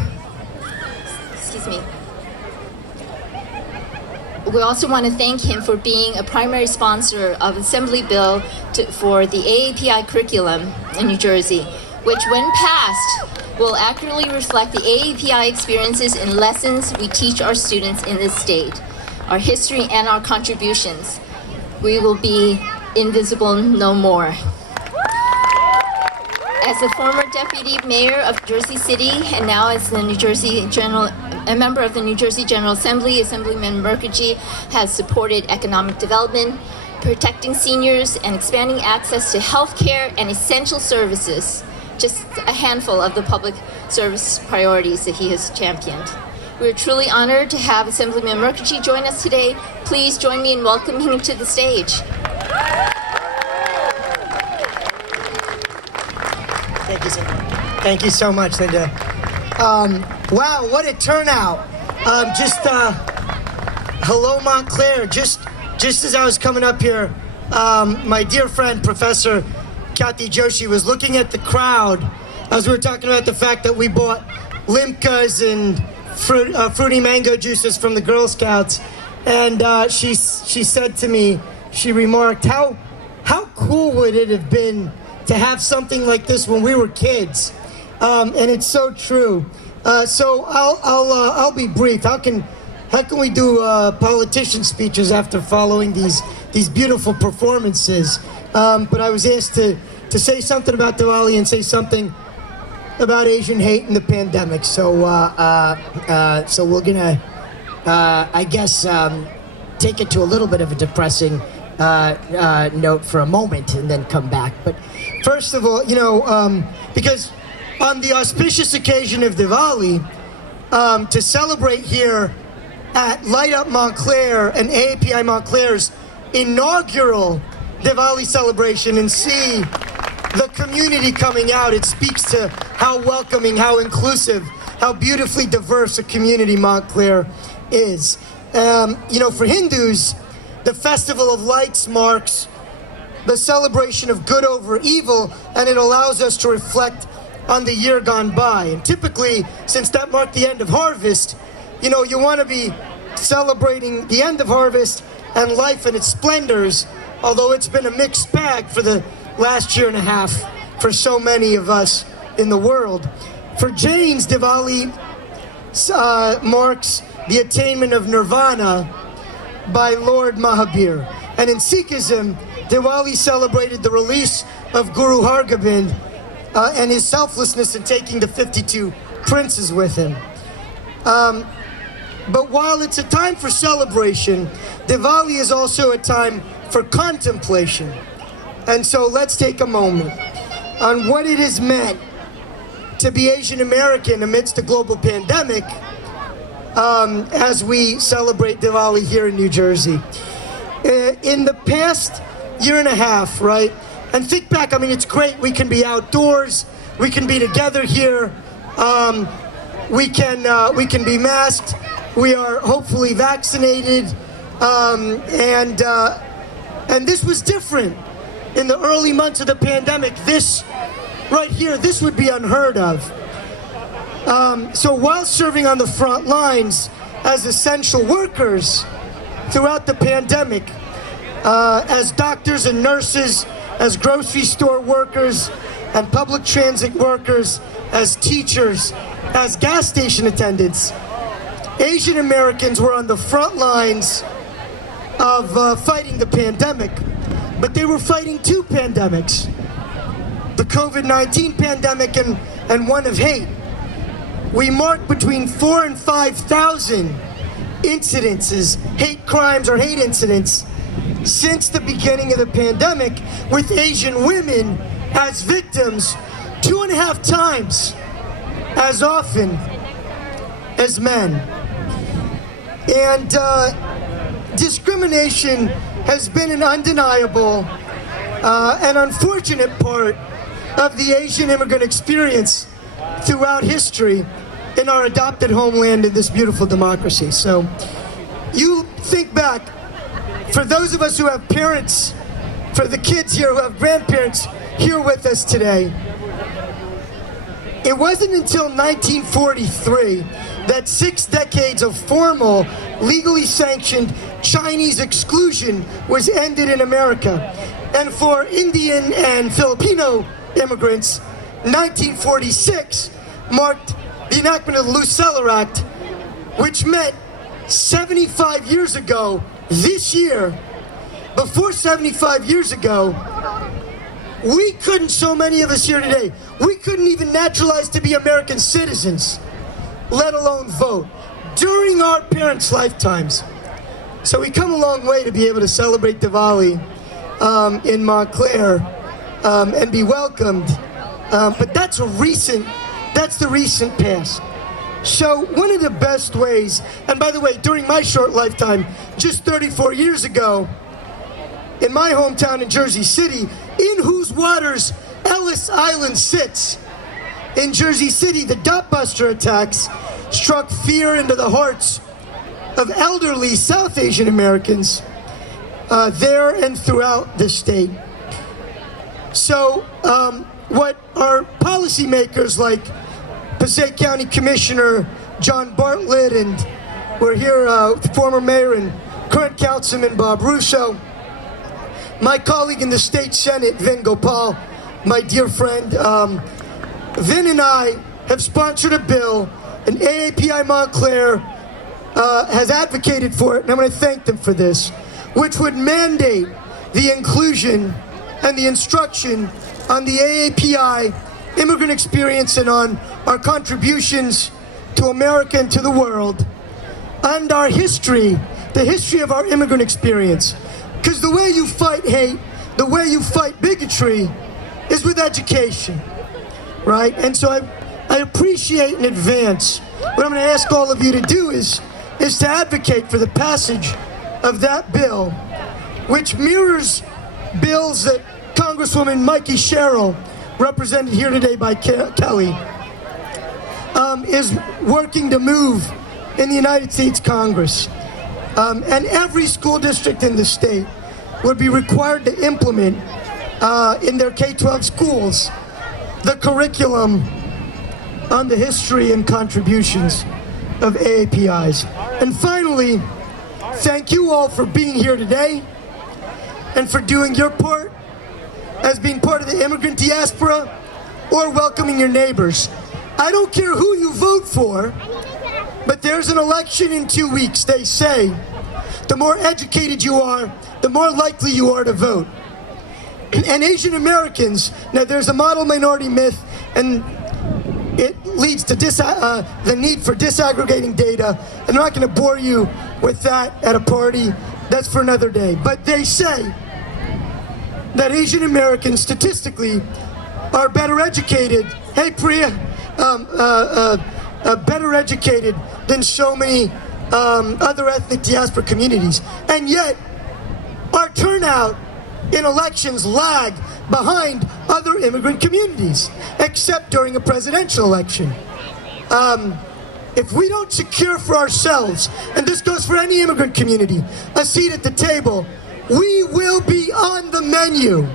we also want to thank him for being a primary sponsor of Assembly Bill for the AAPI curriculum in New Jersey, which when passed will accurately reflect the AAPI experiences and lessons we teach our students in this state, our history and our contributions. We will be invisible no more. As a former deputy mayor of Jersey City and now as a member of the New Jersey General Assembly, Assemblyman Mukherjee has supported economic development, protecting seniors, and expanding access to health care and essential services, just a handful of the public service priorities that he has championed. We're truly honored to have Assemblyman Mukherjee join us today. Please join me in welcoming him to the stage. Thank you so much, Linda. Wow, what a turnout. Hello, Montclair. Just as I was coming up here, my dear friend, Professor Kathy Joshi, was looking at the crowd as we were talking about the fact that we bought Limkas and fruity mango juices from the Girl Scouts. And she said to me, she remarked, how cool would it have been to have something like this when we were kids? And it's so true. So I'll be brief. How can we do politician speeches after following these beautiful performances? But I was asked to say something about Diwali and say something about Asian hate and the pandemic. So we're gonna, I guess, take it to a little bit of a depressing note for a moment and then come back. But first of all, because on the auspicious occasion of Diwali, to celebrate here at Light Up Montclair and AAPI Montclair's inaugural Diwali celebration and see the community coming out, it speaks to how welcoming, how inclusive, how beautifully diverse a community Montclair is. For Hindus, the Festival of Lights marks the celebration of good over evil, and it allows us to reflect on the year gone by. And typically, since that marked the end of harvest, you want to be celebrating the end of harvest and life and its splendors, although it's been a mixed bag for the last year and a half for so many of us in the world. For Jains, Diwali marks the attainment of nirvana by Lord Mahabir. And in Sikhism, Diwali celebrated the release of Guru Hargobind and his selflessness in taking the 52 princes with him. But while it's a time for celebration, Diwali is also a time for contemplation. And so let's take a moment on what it has meant to be Asian American amidst a global pandemic as we celebrate Diwali here in New Jersey. In the past year and a half, right? And think back, it's great. We can be outdoors. We can be together here. We can be masked. We are hopefully vaccinated. And this was different in the early months of the pandemic. This right here, this would be unheard of. So while serving on the front lines as essential workers throughout the pandemic, as doctors and nurses, as grocery store workers and public transit workers, as teachers, as gas station attendants, Asian Americans were on the front lines of fighting the pandemic. But they were fighting two pandemics. the COVID-19 pandemic and one of hate. We marked between 4,000 and 5,000 incidences, hate crimes or hate incidents, since the beginning of the pandemic, with Asian women as victims 2.5 times as often as men. And discrimination has been an undeniable and unfortunate part of the Asian immigrant experience throughout history in our adopted homeland in this beautiful democracy. So you think back, for those of us who have parents, for the kids here who have grandparents here with us today, it wasn't until 1943 that 6 decades of formal, legally sanctioned Chinese exclusion was ended in America. And for Indian and Filipino immigrants, 1946 marked the enactment of the Luceller Act, which meant 75 years ago, this year, before 75 years ago, we couldn't, so many of us here today, we couldn't even naturalize to be American citizens, let alone vote, during our parents' lifetimes. So we come a long way to be able to celebrate Diwali in Montclair and be welcomed. But that's the recent past. So one of the best ways, and by the way, during my short lifetime, just 34 years ago, in my hometown in Jersey City, in whose waters Ellis Island sits, in Jersey City, the dot-buster attacks struck fear into the hearts of elderly South Asian Americans there and throughout the state. So what our policymakers like Passaic County Commissioner John Bartlett, and we're here, former mayor and current councilman Bob Russo, my colleague in the state Senate, Vin Gopal, my dear friend, Vin and I have sponsored a bill, and AAPI Montclair has advocated for it, and I'm going to thank them for this, which would mandate the inclusion and the instruction on the AAPI immigrant experience and on our contributions to America and to the world, and our history, the history of our immigrant experience. Because the way you fight hate, the way you fight bigotry is with education, right? And so I appreciate in advance, what I'm going to ask all of you to do is to advocate for the passage of that bill, which mirrors bills that Congresswoman Mikey Sherrill, represented here today by Kelly, is working to move in the United States Congress. And every school district in the state would be required to implement in their K-12 schools the curriculum on the history and contributions of AAPIs. And finally, thank you all for being here today and for doing your part as being part of the immigrant diaspora or welcoming your neighbors. I don't care who you vote for, but there's an election in 2 weeks. They say the more educated you are, the more likely you are to vote. And Asian Americans, now there's a model minority myth, and it leads to the need for disaggregating data. I'm not going to bore you with that at a party. That's for another day. But they say that Asian Americans statistically are better educated. Hey, Priya, better educated than so many other ethnic diaspora communities. And yet, our turnout in elections lag behind other immigrant communities, except during a presidential election. If we don't secure for ourselves, and this goes for any immigrant community, a seat at the table, we will be on the menu.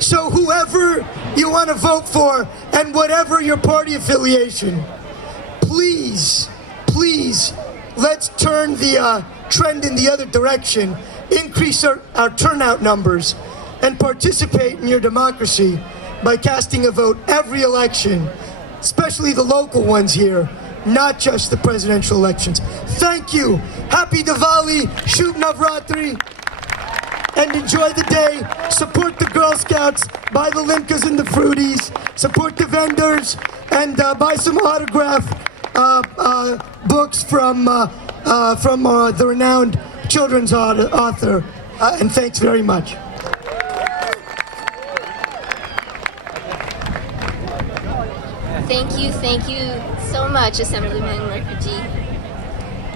So whoever you want to vote for, and whatever your party affiliation, please, please, let's turn the trend in the other direction, increase our turnout numbers, and participate in your democracy by casting a vote every election, especially the local ones here, not just the presidential elections. Thank you. Happy Diwali. Shubh Navratri. and enjoy the day. Support the Girl Scouts, buy the Limkas and the Fruities, support the vendors, and buy some autograph books from the renowned children's author. And thanks very much. Thank you so much, Assemblyman Mukherjee.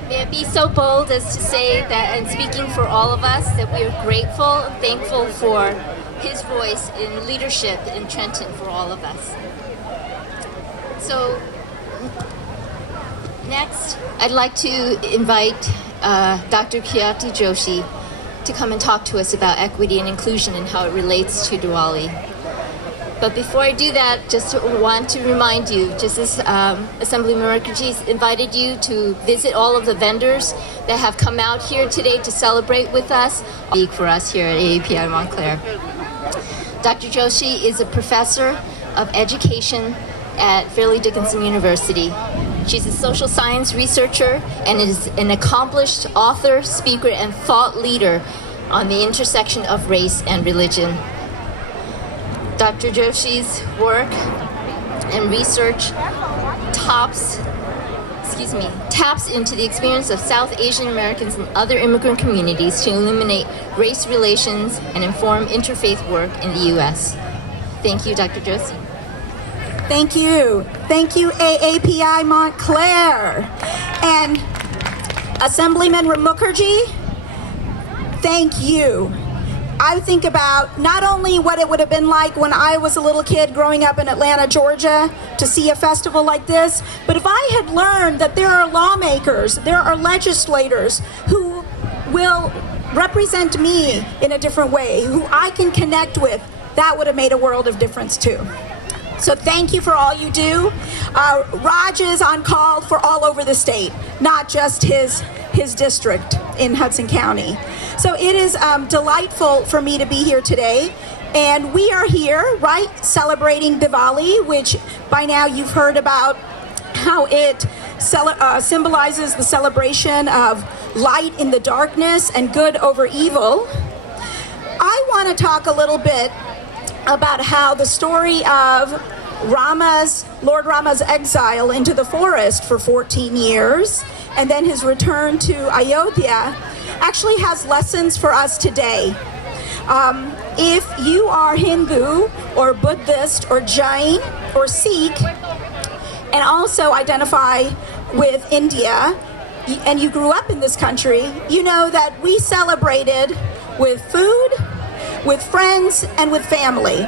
May I be so bold as to say that, and speaking for all of us, that we are grateful and thankful for his voice in leadership in Trenton for all of us. So, next, I'd like to invite Dr. Khyati Joshi to come and talk to us about equity and inclusion and how it relates to Diwali. But before I do that, just want to remind you, just as Assemblyman Mukherjee invited you to visit all of the vendors that have come out here today to celebrate with us, speak for us here at AAPI Montclair. Dr. Joshi is a professor of education at Fairleigh Dickinson University. She's a social science researcher and is an accomplished author, speaker, and thought leader on the intersection of race and religion. Dr. Joshi's work and research taps into the experience of South Asian Americans and other immigrant communities to illuminate race relations and inform interfaith work in the U.S. Thank you, Dr. Joshi. Thank you. Thank you, AAPI Montclair. And Assemblyman Mukherjee, thank you. I think about not only what it would have been like when I was a little kid growing up in Atlanta, Georgia, to see a festival like this, but if I had learned that there are lawmakers, there are legislators who will represent me in a different way, who I can connect with, that would have made a world of difference too. So thank you for all you do. Raj is on call for all over the state, not just his district in Hudson County. So it is delightful for me to be here today. And we are here, right, celebrating Diwali, which by now you've heard about how it symbolizes the celebration of light in the darkness and good over evil. I want to talk a little bit about how the story of Lord Rama's exile into the forest for 14 years and then his return to Ayodhya actually has lessons for us today. If you are Hindu or Buddhist or Jain or Sikh and also identify with India and you grew up in this country, you know that we celebrated with food, with friends, and with family.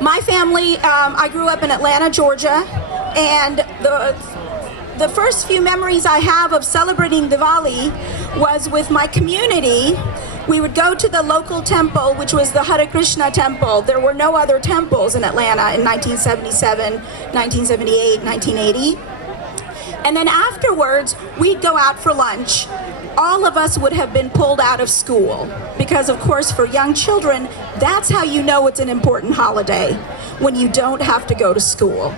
My family, I grew up in Atlanta, Georgia, and the first few memories I have of celebrating Diwali was with my community. We would go to the local temple, which was the Hare Krishna temple. There were no other temples in Atlanta in 1977, 1978, 1980. And then afterwards, we'd go out for lunch. All of us would have been pulled out of school because, of course, for young children, that's how you know it's an important holiday, when you don't have to go to school,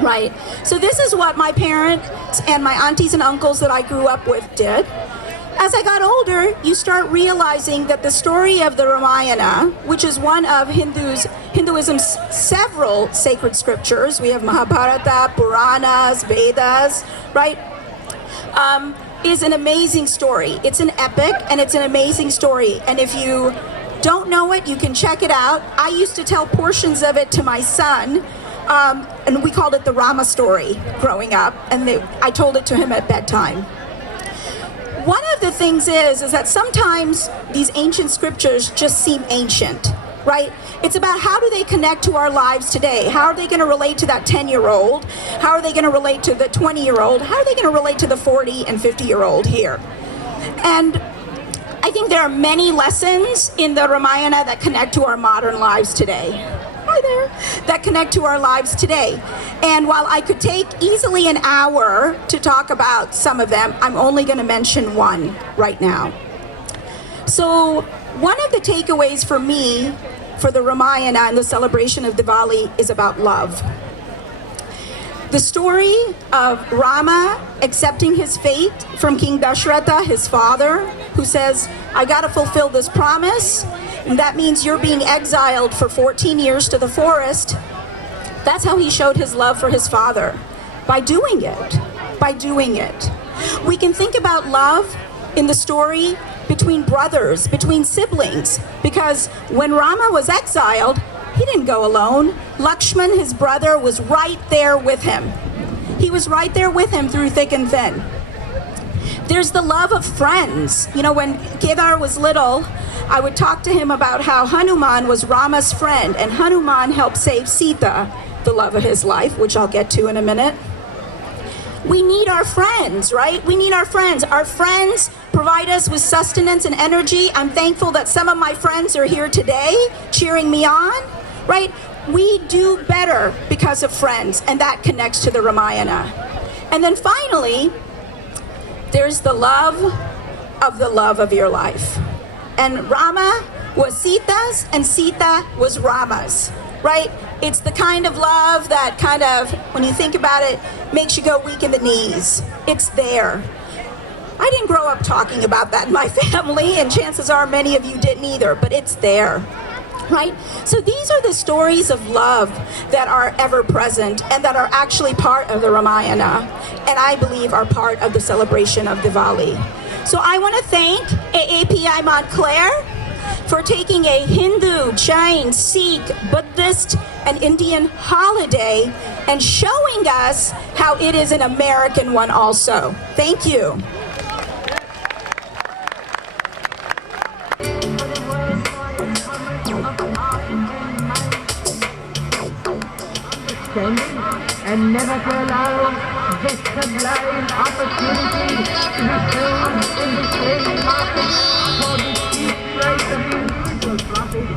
right? So this is what my parents and my aunties and uncles that I grew up with did. As I got older, you start realizing that the story of the Ramayana, which is one of Hinduism's several sacred scriptures, we have Mahabharata, Puranas, Vedas, right? Is an amazing story. It's an epic and it's an amazing story. And if you don't know it, you can check it out. I used to tell portions of it to my son, and we called it the Rama story growing up, and I told it to him at bedtime. One of the things is that sometimes these ancient scriptures just seem ancient, right? It's about how do they connect to our lives today? How are they going to relate to that 10-year-old? How are they going to relate to the 20-year-old? How are they going to relate to the 40 and 50-year-old here? And I think there are many lessons in the Ramayana that connect to our modern lives today. Hi there. That connect to our lives today. And while I could take easily an hour to talk about some of them, I'm only going to mention one right now. So one of the takeaways for me for the Ramayana and the celebration of Diwali is about love. The story of Rama accepting his fate from King Dashratha, his father, who says, I gotta fulfill this promise, and that means you're being exiled for 14 years to the forest. That's how he showed his love for his father, by doing it, by doing it. We can think about love in the story between brothers, between siblings, because when Rama was exiled, he didn't go alone. Lakshman, his brother, was right there with him. He was right there with him through thick and thin. There's the love of friends. You know, when Kedar was little, I would talk to him about how Hanuman was Rama's friend, and Hanuman helped save Sita, the love of his life, which I'll get to in a minute. We need our friends, right? We need our friends. Our friends provide us with sustenance and energy. I'm thankful that some of my friends are here today cheering me on, right? We do better because of friends, and that connects to the Ramayana. And then finally, there's the love of your life. And Rama was Sita's, and Sita was Rama's, right? It's the kind of love that kind of, when you think about it, makes you go weak in the knees. It's there. I didn't grow up talking about that in my family, and chances are many of you didn't either, but it's there, right? So these are the stories of love that are ever present and that are actually part of the Ramayana, and I believe are part of the celebration of Diwali. So I want to thank AAPI Montclair for taking a Hindu, Jain, Sikh, Buddhist, and Indian holiday and showing us how it is an American one also. Thank you. And never to allow this sublime opportunity to be filled in the same market for the cheap price of individual profit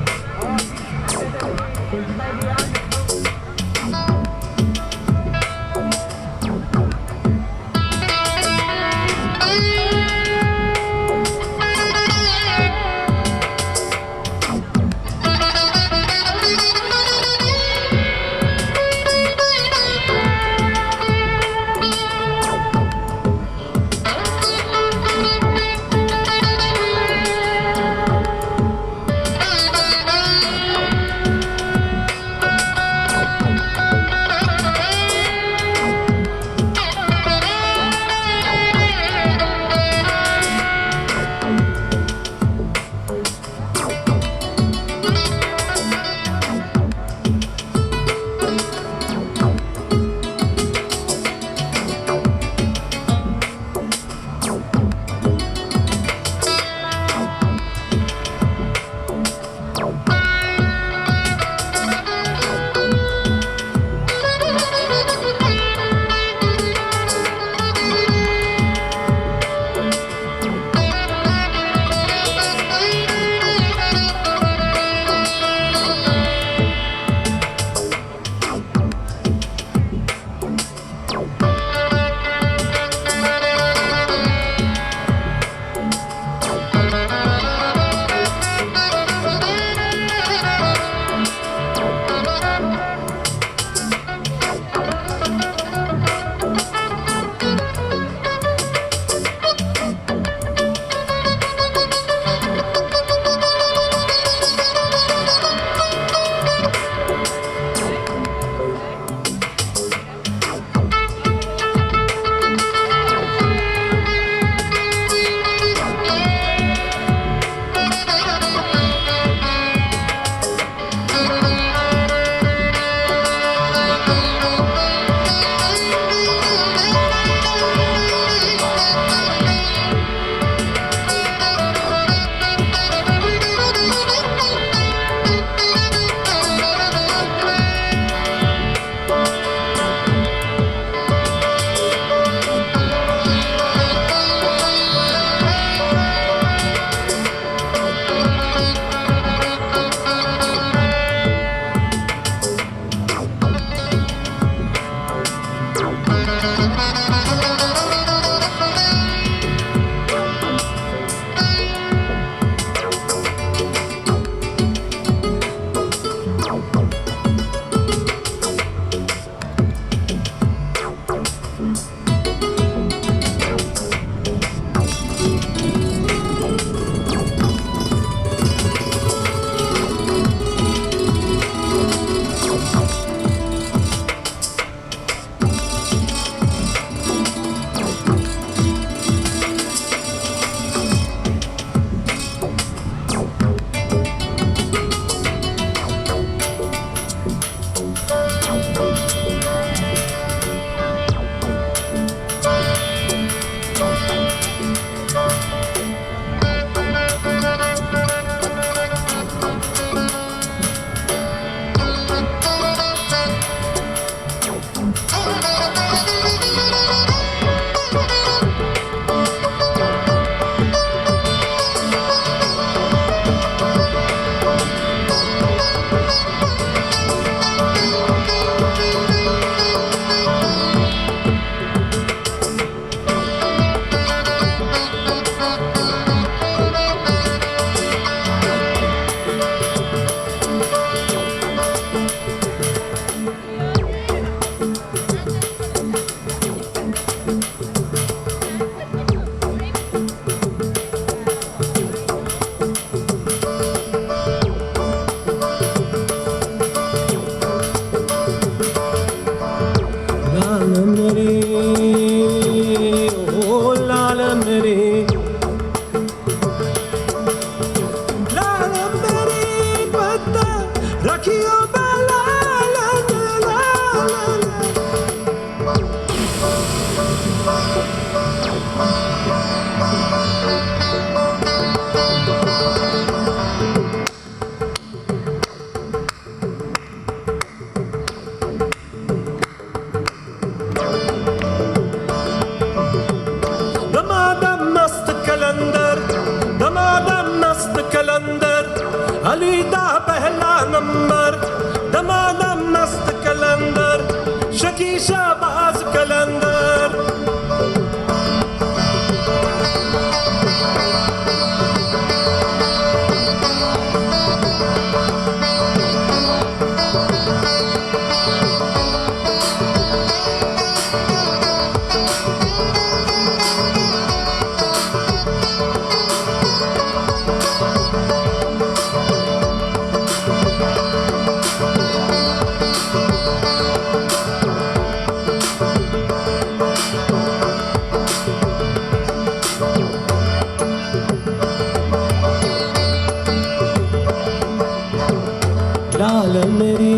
लाल मेरी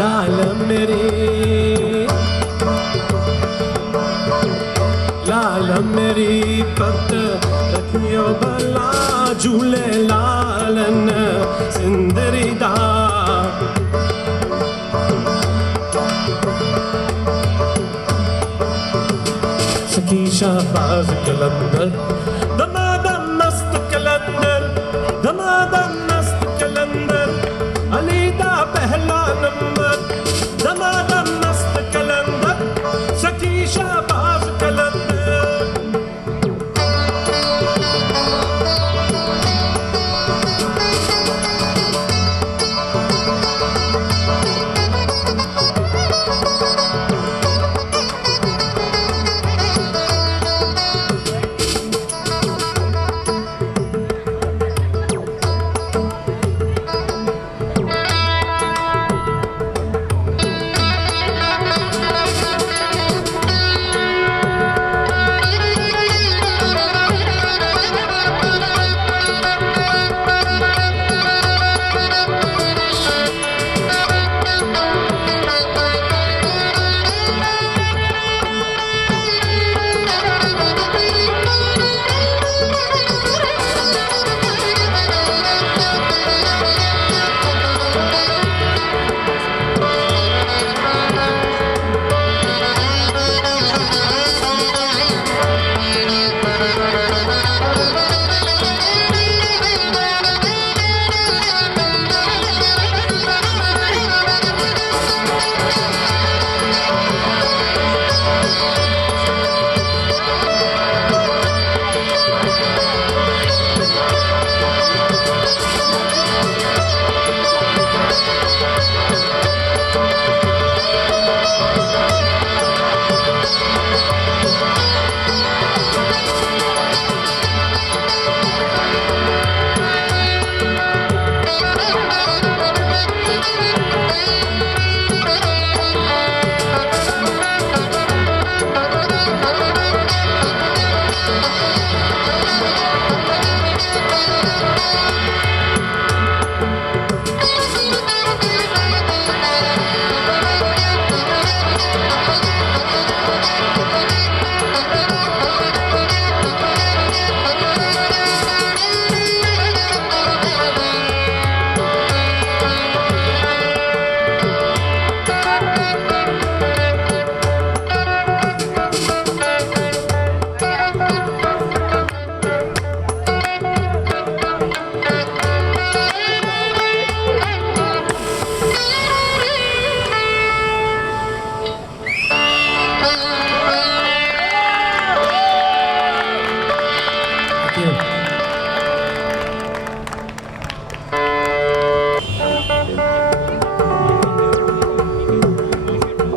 लाल मेरी लाल मेरी पत रखियो भला झूले लालन सिंदरी दा सखी शाहबाज कलंदर दमादम मस्त कलंदर दमादम मस्त कलंदर अली दा पहला नंबर दमादम मस्त कलंदर सखी शाहबाज कलंदर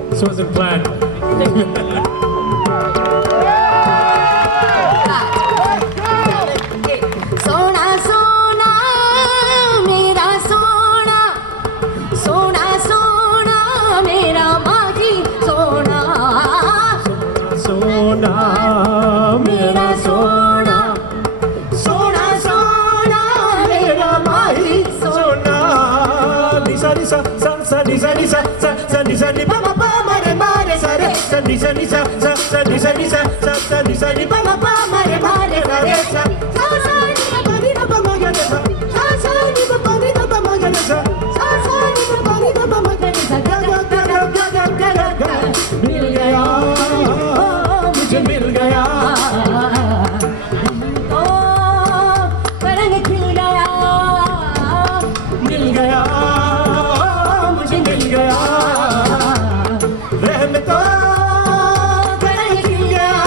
This wasn't planned. सोना सोना मेरा सोना सोना सोना मेरा माही सोना सोना मेरा सोना सोना सोना मेरा माही सोना निसा निसा सा सा निसा निसा सा सा निसा नि pa pa pa mare mare sa re sa nisa nisa sa sa nisa nisa sa sa nisa ni pa pa pa mare mare sa re sa sa sa ni pa ni pa ma ga sa sa sa ni pa ni pa ma ga sa sa sa ni pa ni pa ma ga sa ga ga ga ga ga ga ga मिल गया मुझे मिल गया तो रंग खिल गया मिल गया मुझे मिल गया रहमत रंग खिल गया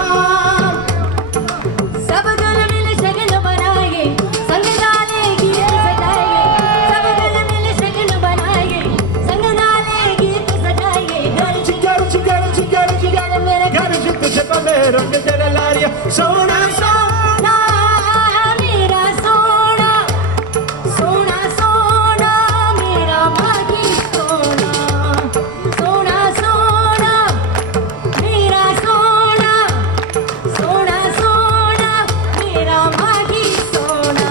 सब गल मिल शगन बनाएंगे संग डाले गीत सजाएंगे सब गल मिल शगन बनाएंगे संग डाले गीत सजाएंगे घर चिगर चिगर चिगर चिगर मेरे घर जित जब में रंग तेरा लारिया सोना सोना मेरा सोना सोना सोना मेरा माही सोना सोना सोना मेरा सोना सोना सोना मेरा माही सोना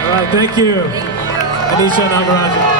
All right, thank you, Anisha and Amaraji.